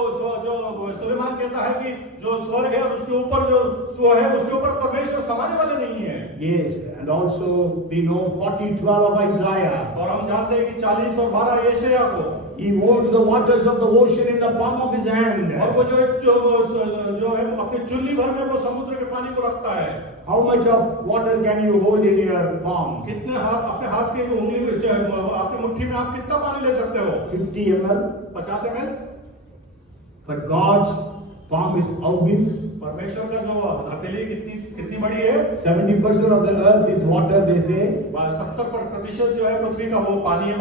सुलेमान कहता है कि जो स्वर्ग है और उसके ऊपर जो स्व है उसके ऊपर परमेश्वर समाने वाले नहीं है। Yes, and also we know 40:12 of Isaiah. और हम जानते हैं कि 40 और 12 यशायाह को। He holds the waters of the ocean in the palm of his hand. और वो जो है अपनी चुल्ली भर में वो समुद्र के पानी को रखता है। How much of water can you hold in your palm? कितने हाथ अपने हाथ की उंगली में अपनी मुट्ठी में आप कितना पानी ले सकते हो? 50 ml. 50 ml। But God's Palm is how big? परमेश्वर का जो हथेली कितनी बड़ी है? 70% of the earth is water, they say. 70% जो है पृथ्वी का वो पानी है,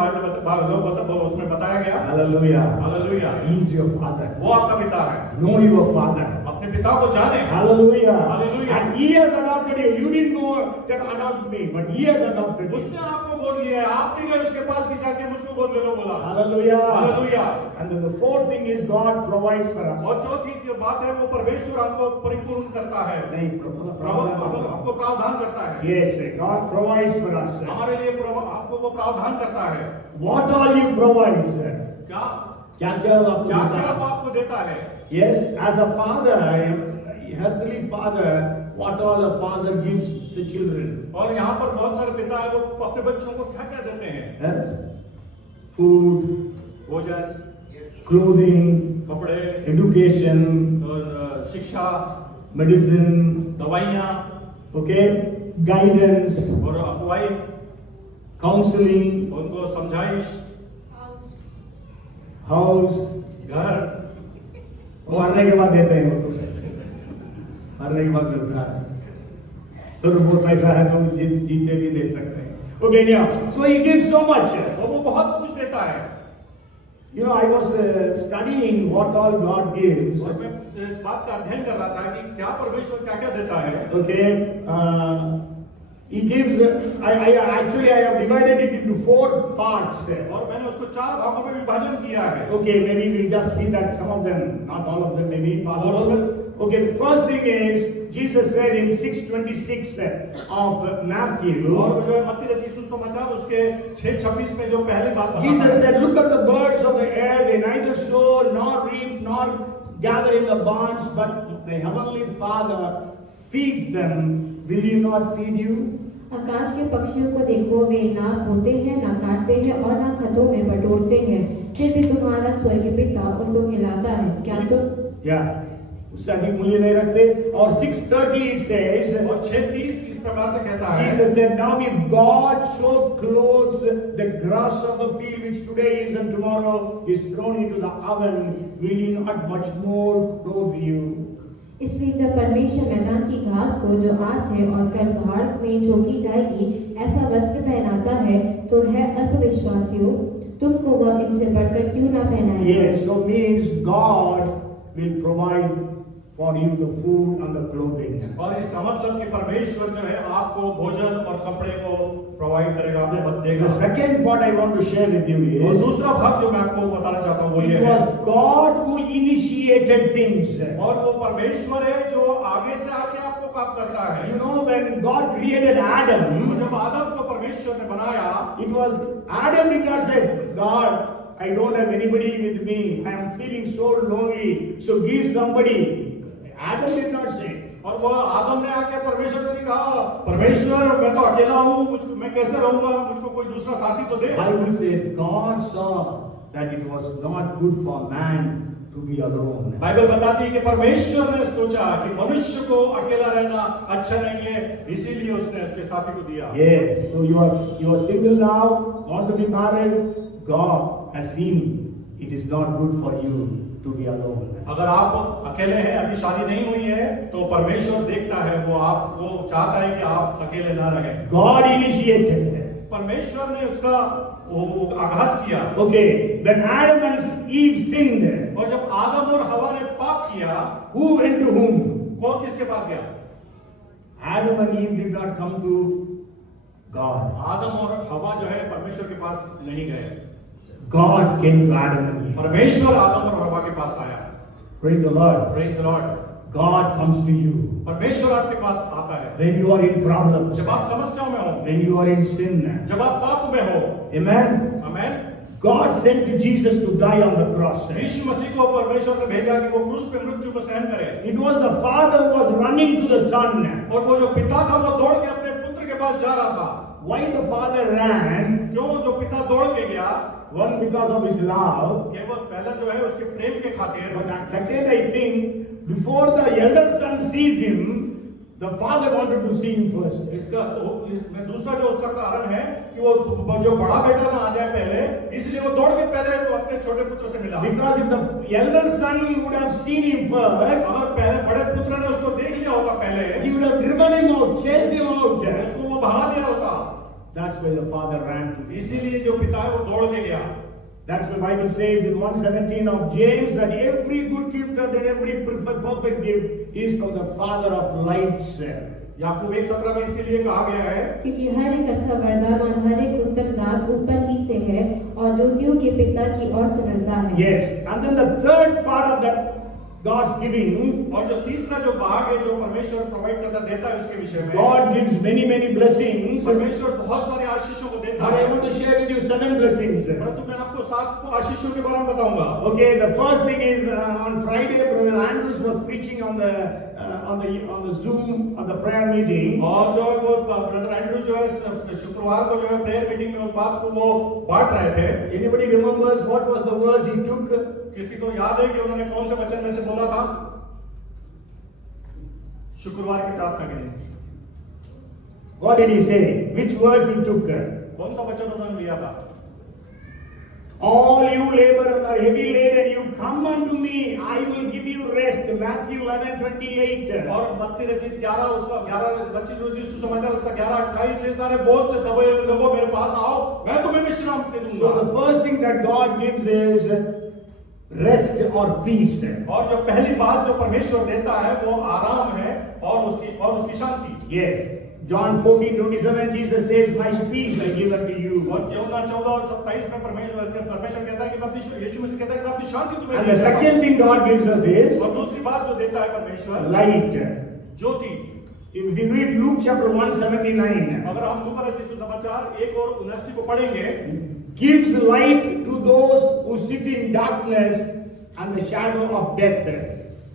उसमें बताया गया। Hallelujah. Hallelujah. He is your father. वो आपका पिता है। Know your father. अपने पिता को जाने। Hallelujah. Hallelujah. And he has adopted you. You didn't go to adopt me, but he has adopted you. उसने आपको गोद लिया है, आप नहीं गए उसके पास कि जाके मुझको गोद ले लो बोला। Hallelujah. Hallelujah. And then the fourth thing is God provides for us. और चौथी जो बात है वो परमेश्वर आपको परिपूर्ण करता है। नहीं, आपको प्रावधान करता है। Yes, God provides for us. हमारे लिए आपको वो प्रावधान करता है। What all you provide, sir? क्या क्या वो आपको क्या देता क्या है? वो आपको देता है? Yes, as a father, earthly father, what all a father gives the children. और यहाँ पर बहुत सारे पिता है वो अपने बच्चों को क्या क्या देते हैं? Yes, food, भोजन, clothing, कपड़े, education, और शिक्षा, medicine, दवाइयाँ, okay, guidance, और अगुवाई, counseling, उनको समझाइश, house. घर, मरने के बाद देते हैं वो तो, मरने के बाद मिलता है। सर बहुत पैसा है तो जीते भी दे सकते हैं। Okay, now, so he gives so much. वो बहुत कुछ देता है। You know, I was studying what all God gives. और मैं इस बात का अध्ययन कर रहा था कि क्या परमेश्वर क्या क्या देता है। Okay, he gives. I have divided it into 4 parts. और मैंने उसको 4 भागों में विभाजन किया है। Okay, maybe we'll just see that some of them, not all of them, maybe possible. Okay, the first thing is Jesus said in 6:26 of Matthew. और जो है मत्ती रचित सुसमाचार उसके 6:26 में जो पहले बात बताता Jesus है। said, "Look at the birds of the air; they neither sow nor reap nor gather in the barns, but the heavenly Father feeds them. Will you not feed you?" आकाश के पक्षियों को देखो, वे ना बोते हैं, ना काटते हैं और ना खतों में बटोरते हैं, फिर भी तुम्हारा स्वर्गीय पिता उनको खिलाता है। क्या तुम Yeah, उससे अधिक मूल्य नहीं रखते। और 6:30 it says, और 6:30 इस प्रकार से कहता है। Jesus said, "Now if God so clothes the grass of the field, which today is and tomorrow is thrown into the oven, will He not much more clothe you?" इसलिए जब परमेश्वर मैदान की घास को जो आज है और कल भाड़ में झोंकी जाएगी ऐसा वस्त्र पहनाता है, तो है अल्पविश्वासियों, तुमको वह इनसे बढ़कर क्यों ना पहनाएगा। Yes, so means God will provide for you the food and the clothing. और इसका मतलब कि परमेश्वर जो है आपको भोजन और कपड़े को प्रोवाइड करेगा, आपको देगा। The second part I want to share with you और is, दूसरा भाग जो मैं आपको बताना चाहता हूँ वो ये it है, was God who initiated things. और वो परमेश्वर है जो आगे से आके आपको काम करता है। You know, when God created और Adam, जब आदम को परमेश्वर ने बनाया, it was Adam did not say, "God, I don't have anybody with me. I am feeling so lonely. So give somebody." Adam did not say. और वो आदम ने आके परमेश्वर से कहा, परमेश्वर मैं तो अकेला हूँ, मैं कैसे रहूंगा, मुझको कोई दूसरा साथी तो दे। Bible says God saw that it was not good for man to be alone. Bible बताती है कि परमेश्वर ने सोचा कि मनुष्य को अकेला रहना अच्छा नहीं है, इसीलिए उसने उसके साथी को दिया। Yes, so you are single now, want to be married. God has seen it is not good for you to be alone. अगर आप अकेले हैं, अभी शादी नहीं हुई है, तो परमेश्वर देखता है, वो आपको चाहता है कि आप अकेले ना रहें। God initiated. परमेश्वर ने उसका वो आगाज किया। Okay, when Adam and Eve sinned, और जब आदम और हवा ने पाप किया, who went to whom? कौन किसके पास गया? Adam and Eve did not come to God. आदम और हवा जो है परमेश्वर के पास नहीं गए, God came to Adam and Eve. परमेश्वर आदम और हवा के पास आया। Praise the Lord. Praise the Lord। God comes to you परमेश्वर आपके पास आता है when you are in problems, जब आप समस्याओं में हो, when you are in sin. जब आप पाप में हो। Amen. आमेन। God sent Jesus to die on the cross. यीशु मसीह को परमेश्वर ने भेजा कि वो क्रूस पे मृत्यु को सहन करे। It was the Father who was running to the Son. और वो जो पिता था वो दौड़ के अपने पुत्र के पास जा रहा था। Why the Father ran? क्यों जो पिता दौड़ के गया? One, because of his love. केवल पहला जो है उसके प्रेम के खातिर। But second, I think, before the elder son sees him, the father wanted to see him first. इसमें दूसरा जो उसका कारण है कि वो जो बड़ा बेटा ना आ जाए पहले, इसलिए वो दौड़ के पहले वो अपने अपने छोटे पुत्र से मिला। Because if the elder son would have seen him first, अगर पहले बड़े पुत्र ने उसको देख लिया होगा पहले, he would have driven him out, chased him out. उसको वो भगा दिया होता। That's why the father ran to him. इसीलिए जो पिता है वो दौड़ के गया। That's why the Bible says in 1:17 of James that every good gift and every perfect gift is from the Father of lights. याकूब 1:17 में इसीलिए कहा गया है, क्योंकि हर एक अच्छा वरदान और हर एक उत्तम दान ऊपर ही से है और ज्योतियों के पिता की ओर से मिलता है। Yes, and then the third part of that God's giving, और जो तीसरा जो भाग है जो परमेश्वर प्रोवाइड करता देता है उसके विषय में, God gives many blessings. परमेश्वर बहुत सारे आशीषों को देता But I है। want to share with you 7 blessings. परंतु मैं आपको 7 आशीषों के बारे में बताऊंगा। Okay, the first thing is on Friday, Brother Andrews was preaching on the Zoom of the prayer meeting. और जो है वो ब्रदर एंड्रू जो है शुक्रवार को जो है प्रेयर मीटिंग में उस बात को वो बांट रहे थे। Anybody remembers what was the verse he took? किसी को याद है कि उन्होंने कौन से वचन में से बोला था शुक्रवार की प्रार्थना के दिन? What did he say? Which verse he took? कौन सा वचन उन्होंने लिया था? All you labor and are heavy laden, you come unto me, I will give you rest. Matthew 11:28. और मत्ती रचित 11 उसका 11 25 रोजी सुसमाचार उसका 11:28 से सारे बोझ से दबे हुए लोगों मेरे पास आओ, मैं तुम्हें विश्राम दे So दूंगा। the first thing that God gives is rest or peace. और जो पहली बात जो परमेश्वर देता है वो आराम है और उसकी शांति। Yes. John 14:27, Jesus says, my peace I give unto you. और यूहन्ना 14:27 में परमेश्वर कहता है कि मैं अपनी यीशु मसीह कहता है कि मैं अपनी शांति तुम्हें And the देता हूं। second thing God gives us is और दूसरी बात जो देता है परमेश्वर light. ज्योति। If you read Luke chapter 1:79, अगर हम लूका रचित सुसमाचार 1:79 को पढ़ेंगे, gives light to those who sit in darkness and the shadow of death.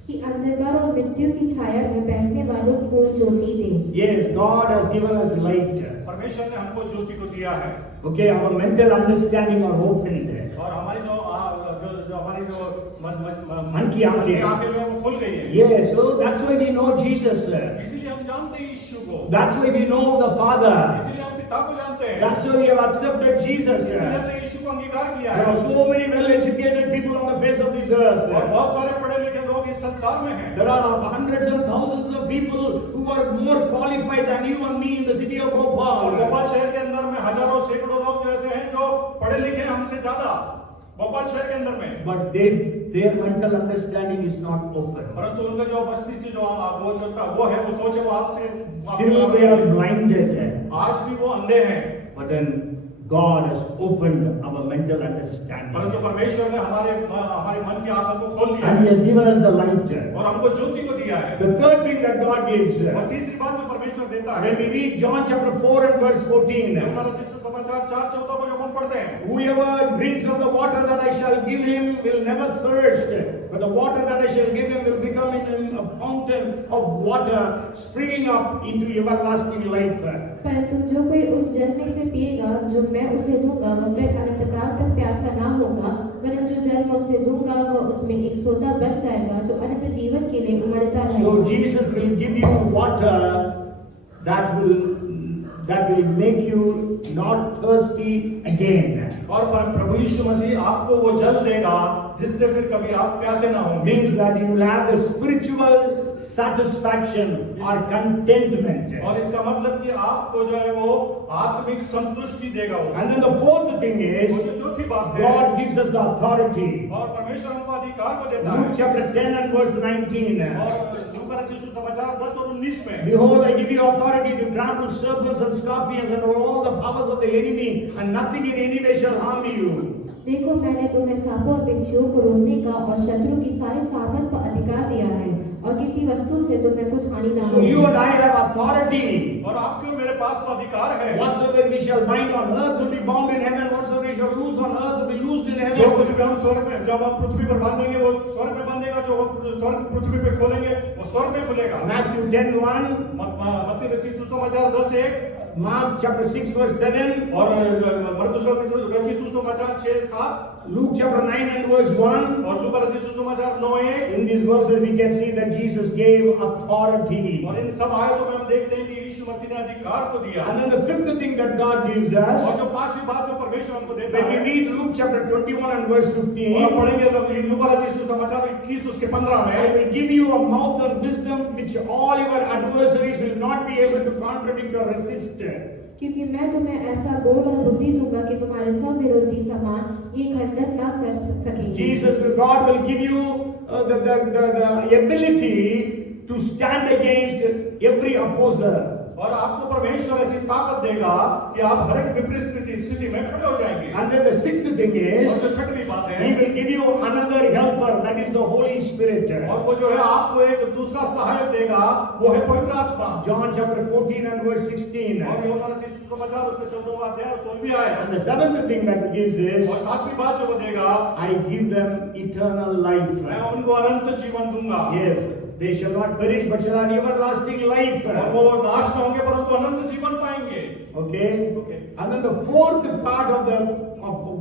कि अंधकार और मृत्यु की छाया में बैठने वालों को ज्योति दे। Yes, God has given us light. परमेश्वर ने हमको ज्योति को दिया है। Okay, our mental understanding are opened. और हमारी जो हमारी जो मन की आंखें जो है वो खुल गई है। Yes, so that's why we know Jesus. इसीलिए हम जानते हैं यीशु को। That's why we know the Father. इसीलिए हम पिता को जानते हैं। That's why we have accepted Jesus. इसीलिए There हमने यीशु को अंगीकार किया are है। so many well-educated people on the face of this और earth. बहुत सारे पढ़े लिखे लोग इस संसार में हैं। There are hundreds and thousands of people who are more qualified than you and me in the city of और Bhopal. भोपाल शहर के अंदर में हजारों सैकड़ों लोग जो ऐसे हैं जो पढ़े लिखे हैं हमसे ज्यादा भोपाल शहर के अंदर में, But their mental understanding is not open. परंतु उनका जो मस्तिष्क जो वो जो था वो है वो सोच है वो आपसे Still they are blinded. आज भी वो अंधे हैं। But then God has opened our mental understanding. परंतु परमेश्वर ने हमारे मन की आंखों को खोल दिया And He है has given us the light. और हमको ज्योति को दिया है। The third thing that God gives, और तीसरी बात जो परमेश्वर देता है, when we read John chapter 4 and verse 14, यूहन्ना रचित सुसमाचार 4:14 को जब हम पढ़ते हैं, whoever drinks of the water that I shall give him will never thirst, but the water that I shall give him will become in him a fountain of water springing up into everlasting life. परंतु जो कोई उस जल में से पिएगा जो मैं उसे दूंगा वह फिर अनंतकाल तक प्यासा ना होगा, वरन जो जल मैं उसे दूंगा वह उसमें एक सोता बन जाएगा जो अनंत जीवन के लिए उमड़ता रहेगा। So Jesus will give you water that will make you not thirsty again. और प्रभु यीशु मसीह आपको वो जल देगा जिससे फिर कभी आप प्यासे ना होंगे। Means that you will have the spiritual satisfaction or contentment. और इसका मतलब कि आपको जो है वो आत्मिक संतुष्टि देगा वो। And then the fourth thing is, और जो चौथी बात है, God gives us the authority. और परमेश्वर हमको अधिकार को देता Luke है। chapter 10 and verse 19. और लूका रचित सुसमाचार 10 और 19 में, Behold, I give you authority to trample serpents and scorpions and over all the powers of the enemy, and nothing in any way shall harm you. देखो मैंने तुम्हें सांपों और बिच्छुओं को रोकने का और शत्रु की सारी सामर्थ पर अधिकार दिया है और किसी वस्तु से तुम्हें कुछ हानि ना So you हो। and I have authority. और आपके और मेरे पास तो अधिकार है। Whatsoever we shall bind on earth will be bound in heaven. Whatsoever we shall loose on earth will be loosed in जो heaven. कुछ भी हम स्वर्ग में जब हम पृथ्वी पर बांधेंगे वो स्वर्ग में बंधेगा, जो स्वर्ग पृथ्वी पे खोलेंगे वो स्वर्ग में खुलेगा। Matthew 10:1. मत्ती रचित सुसमाचार 10:1, Mark chapter 6 verse 7, और मरकुस रचित सुसमाचार 6:7 Luke chapter 9 and verse 1. और लूका रचित सुसमाचार 9:1 In these verses we can see that Jesus gave authority. और इन सब आयतों में हम देखते हैं कि यीशु मसीह ने अधिकार को दिया। And then the fifth thing that God gives और us, जो पांचवी बात जो परमेश्वर हमको देता when we है, read Luke chapter 21 and verse और हम 15, पढ़ेंगे तो लूका रचित सुसमाचार 21 उसके 15 I में, will give you a mouth and wisdom which all your adversaries will not be able to contradict or resist. क्योंकि मैं तुम्हें ऐसा बोल और बुद्धि दूंगा कि तुम्हारे सब विरोधी समान ये खंडन न कर सकेंगे। God will give you the ability to stand against every opposer. और आपको परमेश्वर ऐसी ताकत देगा कि आप हर एक विपरीत स्थिति में खड़े हो जाएंगे। And then the sixth thing is, और जो छठवीं बात He है, will give you another helper, that is the Holy Spirit. और वो जो है आपको एक दूसरा सहायक देगा, वो है पवित्र आत्मा। John chapter 14 and verse 16. और यूहन्ना रचित सुसमाचार उसके 14वां अध्याय और 16वीं आयत। And the seventh thing that He gives is, और सातवीं बात जो वो देगा, I give them eternal life. मैं उनको अनंत जीवन दूंगा। Yes, they shall not perish but shall have everlasting life. और वो नाश न होंगे परंतु अनंत जीवन पाएंगे। Okay? Okay. And then the fourth part of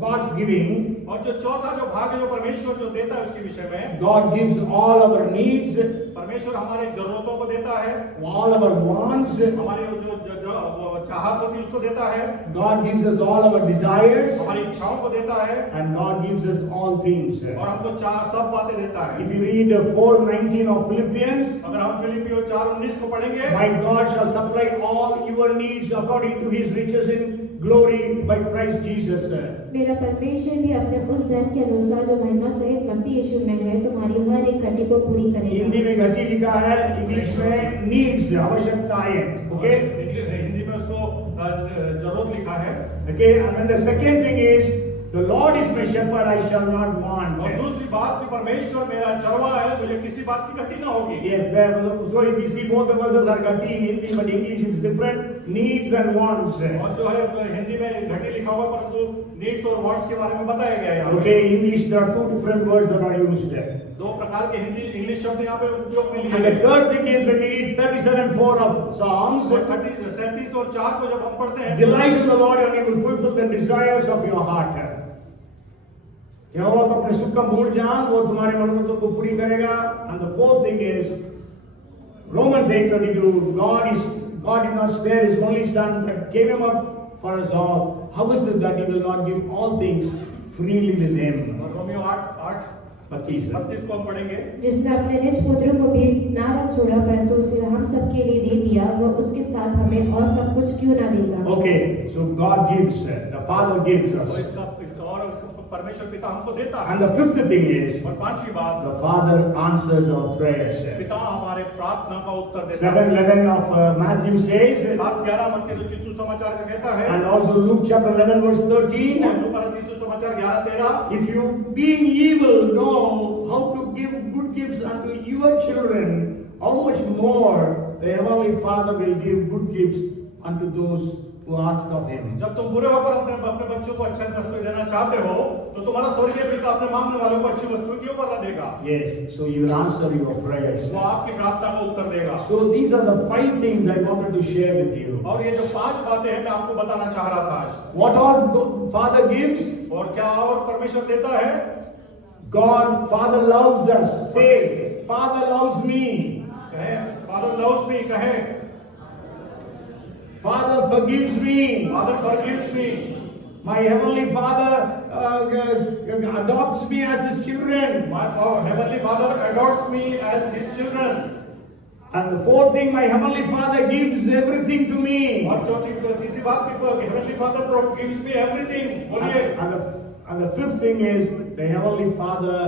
God's giving, और जो चौथा जो भाग है जो परमेश्वर जो देता है उसके विषय में, God gives all our needs, परमेश्वर हमारे जरूरतों को देता है, all our wants. हमारी जो चाहत होती है उसको देता है, God gives us all our desires, हमारी इच्छाओं को देता है, and God gives us all things. और हमको सब बातें देता है। If you read 4:19 of Philippians, अगर हम फिलिपियों 4:19 को पढ़ेंगे, my God shall supply all your needs according to His riches in glory by Christ Jesus. मेरा परमेश्वर भी अपने उस धन के अनुसार जो महिमा सहित मसीह यीशु में है तुम्हारी हर एक घटी को पूरी करेगा। हिंदी में घटी लिखा है, इंग्लिश में नीड्स, आवश्यकताएं। ओके, हिंदी में उसको जरूरत लिखा है। Okay, and then the second thing is, the Lord is my shepherd, I shall not want. और दूसरी बात कि परमेश्वर मेरा चरवा है, मुझे किसी बात की घटी ना होगी। Yes, so if you see both the verses are घटी in Hindi, but English is different, needs and wants. और जो है हिंदी में घटी लिखा हुआ परंतु नीड्स और वांट्स के बारे में बताया गया है यहाँ पे। Okay, English there are two different words that are used. दो प्रकार के हिंदी इंग्लिश शब्द यहाँ पे उपयोग में लिए And the गए। third thing is when we read 37:4 of Psalms, और 37 और 4 को जब हम पढ़ते हैं, delight in the Lord and He will fulfill the desires of your heart. यहोवा को अपने सुख का मूल जान, वो तुम्हारे मनोरथों को पूरी करेगा. And the fourth thing is Romans 8:32. God did not spare His only Son, but gave Him up for us all. How is it that He will not give all things freely with Him? और रोमियो 8:32 32 को हम पढ़ेंगे। जिसने अपने निज पुत्र को भी ना रख छोड़ा परंतु उसे हम सब के लिए दे दिया, वह उसके साथ हमें और सब कुछ क्यों ना देगा। Okay, so God gives, the Father gives और us. इसका परमेश्वर पिता हमको देता है। And the fifth thing is, और पांचवी बात, the Father answers our prayers. पिता हमारे प्रार्थना का उत्तर देता है। 7:11 of Matthew says, 7:11 मत्ती रचित सुसमाचार का कहता है, and also Luke chapter 11 verse और 13, लूका रचित सुसमाचार 11:13, if you being evil know how to give good gifts unto your children, how much more the Heavenly Father will give good gifts unto those who ask of Him. जब तुम बुरे होकर अपने बच्चों को अच्छी वस्तुएं देना चाहते हो, तो तुम्हारा स्वर्गीय पिता अपने मांगने वालों को अच्छी वस्तुएं क्यों करना देगा? Yes, so He will answer your prayers. वो आपकी प्रार्थना का उत्तर देगा। So these are the 5 things I wanted to share with you. और ये जो 5 बातें हैं मैं आपको बताना चाह रहा था आज। What all Father gives? और क्या और परमेश्वर देता है? God, Father loves us. Say, Father loves me. कहे, Father loves me, कहे, Father forgives me. Father forgives me. My Heavenly Father adopts me as His children. My Heavenly Father adopts me as His children. And the fourth thing, my Heavenly Father gives everything to me. और तीसरी बात कि Heavenly Father gives me everything. बोलिए। And the fifth thing is, the Heavenly Father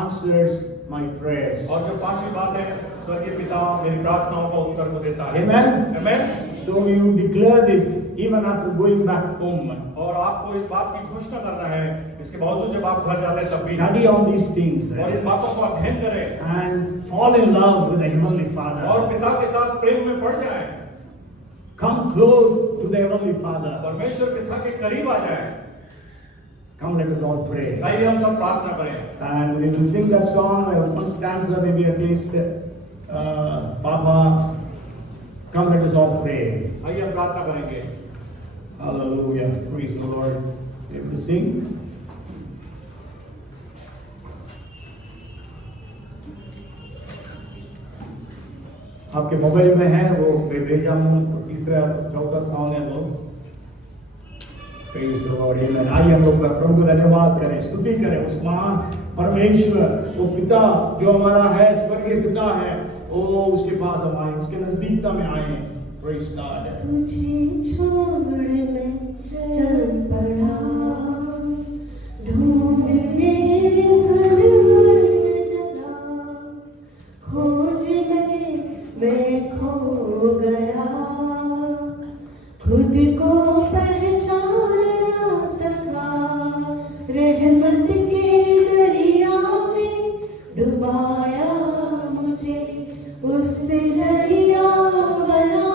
answers my prayers. और जो पांचवी बात है, स्वर्गीय पिता मेरी प्रार्थनाओं का उत्तर को देता है। Amen. Amen. So you declare this even after going back home. और आपको इस बात की घोषणा करना है, इसके बावजूद जब आप घर जाते हैं तब भी। Study on these things और इन बातों को अध्ययन करें। and fall in love with the Heavenly Father. और पिता के साथ प्रेम में पड़ जाएं। Come close to the Heavenly Father. परमेश्वर पिता के करीब आ जाएं। Come, let us all pray. आइए हम सब प्रार्थना करें। And we will sing that song, one stanza maybe at least. Papa, come, let us all pray. आइए हम प्रार्थना करेंगे। Hallelujah. Praise the Lord. Able to sing? आपके मोबाइल में है वो मैं भेजा हूँ, तीसरा चौथा सॉन्ग है वो। Praise the Lord. Amen. आइए हम लोग प्रभु को धन्यवाद करें, स्तुति करें उस महान परमेश्वर, वो पिता जो हमारा है, स्वर्गीय पिता है, वो उसके पास हम आए, उसके नजदीकता में आए। Praise God. तुझे छोड़ मैं चल पड़ा, ढूंढने घर चला, खोज में मैं खो गया, खुद को पहचान ना सका, रहमत के दरिया में डुबाया मुझे, उससे दरिया बना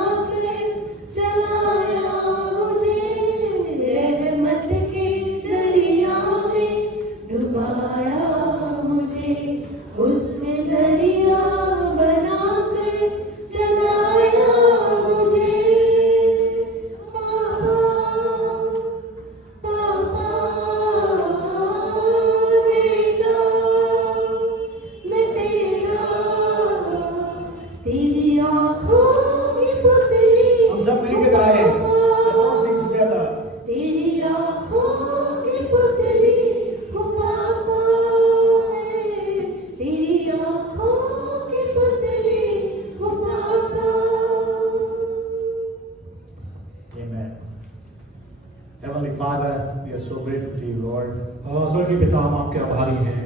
Heavenly Father, we are so grateful to you, Lord. स्वर्गीय पिता, हम आपके आभारी हैं।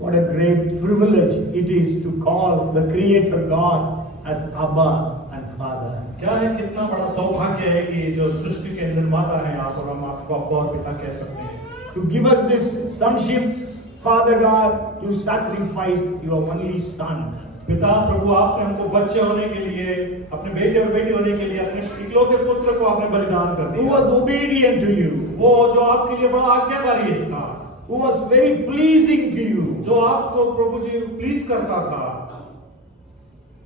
What a great privilege it is to call the Creator God as Abba and Father. क्या है, कितना बड़ा सौभाग्य है कि जो सृष्टि के निर्माता हैं आप, और हम आपको अब्बा और पिता कह सकते हैं। To give us this sonship, Father God, you sacrificed your only Son. पिता प्रभु, आपने हमको बच्चे होने के लिए, अपने बेटे और बेटी होने के लिए अपने इकलौते पुत्र को आपने बलिदान कर Who दिया। was obedient to you, वो जो आपके लिए बड़ा आज्ञाकारी था, who was very pleasing to you. जो आपको प्रभु जी प्लीज करता था।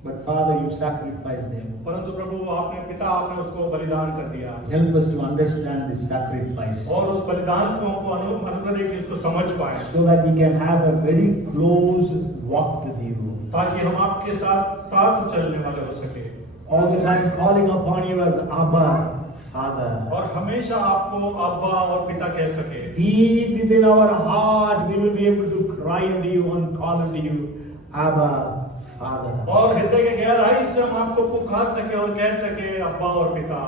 But Father, you sacrificed him. परंतु प्रभु आपने पिता आपने उसको बलिदान कर दिया। Help us to understand this sacrifice और उस बलिदान को हमको अनुग्रह दे कि उसको समझ पाए, so that we can have a very close walk with you. ताकि हम आपके साथ साथ चलने वाले हो सके, All the time calling upon you as Abba, Father. और हमेशा आपको अब्बा और पिता कह सके। Deep within our heart, we will be able to cry unto you and call unto you, Abba, Father. और हृदय के गहराई से हम आपको पुकार सके और कह सके अब्बा और पिता।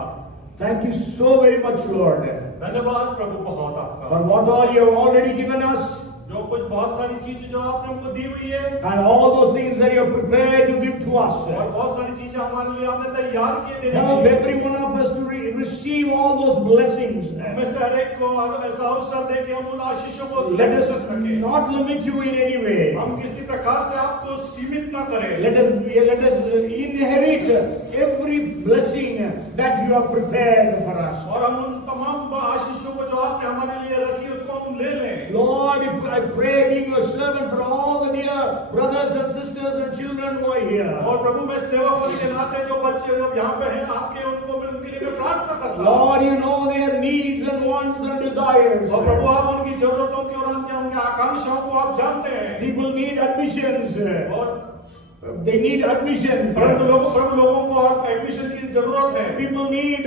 Thank you so very much, Lord, धन्यवाद प्रभु बहुत आपका, for what all you have already given us, जो कुछ बहुत सारी चीजें जो आपने हमको दी हुई है, and all those things that you are prepared to give to us. और बहुत सारी चीजें हमारे लिए आपने तैयार किए देने Help के लिए। every one of us to receive all those blessings. हमें से हर एक को ऐसा अवसर दे कि हम उन आशीषों को Let ले us सके। not limit you in any way. हम किसी प्रकार से आपको सीमित ना करें। Let us inherit every blessing that you have prepared for us. और हम उन तमाम आशीषों को जो आपने हमारे लिए रखी उसको हम ले लें। Lord, I pray being your servant for all the dear brothers and sisters and children who are here. और प्रभु मैं सेवक होने के नाते जो बच्चे जो यहाँ पे हैं आपके उनके लिए मैं प्रार्थना करता हूँ। Lord, you know their needs and wants and desires. और प्रभु आप उनकी जरूरतों की और उनकी आकांक्षाओं को आप जानते हैं। People need admissions. और They need admissions. प्रभु लोगों को आप एडमिशन की जरूरत है। People need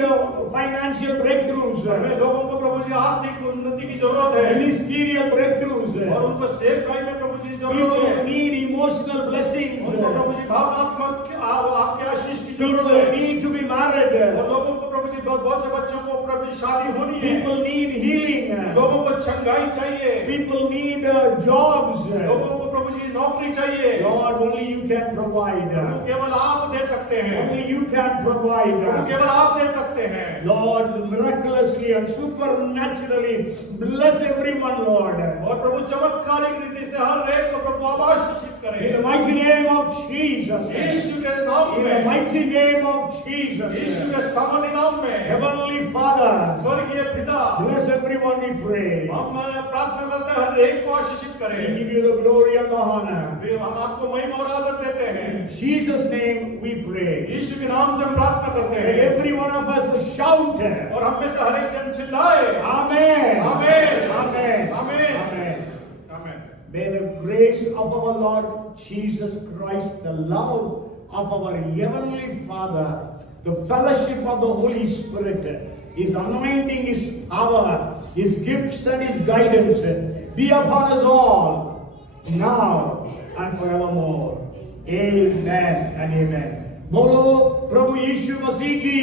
financial breakthroughs. हमें लोगों को प्रभु जी आर्थिक उन्नति की जरूरत है। Ministerial breakthroughs. और उनको सेवकाई में प्रभु जी जरूरत People है। need emotional blessings. उनको प्रभु जी भावनात्मक आपके आशीष की जरूरत People है। need to be married. और लोगों को प्रभु जी बहुत से बच्चों को प्रभु जी शादी होनी है। People need healing. लोगों को चंगाई चाहिए। People need jobs. लोगों को प्रभु जी नौकरी चाहिए। Lord, only you can provide. प्रभु केवल आप दे सकते हैं। Only you can प्रभु provide. केवल आप दे सकते हैं। Lord, miraculously and supernaturally bless everyone, Lord. और प्रभु चमत्कारिक रीति से हर एक को प्रभु आप आशीषित In the करें। mighty name of Jesus. यीशु के नाम In the में, mighty name of यीशु Jesus. के सामर्थ्य नाम में, Heavenly Father, स्वर्गीय पिता, bless everyone we pray. हम प्रार्थना करते हैं हर एक को आशीषित We करें। give you the glory and the honor. हम आपको महिमा और आदर देते हैं। In Jesus' name we pray. यीशु के नाम से हम प्रार्थना करते Let हैं every one of us shout. और हम में से हर एक जन चिल्लाए Amen. आमेन Amen. आमेन Amen. आमेन। May the grace of our Lord Jesus Christ, the love of our Heavenly Father, the fellowship of the Holy Spirit, His anointing, His power, His gifts and His guidance be upon us all, now and forevermore. Amen and amen. बोलो प्रभु यीशु मसीह की,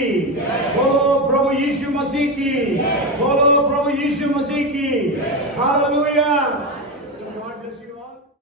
बोलो प्रभु यीशु मसीह की, बोलो प्रभु यीशु मसीह की. Hallelujah. So God bless you all.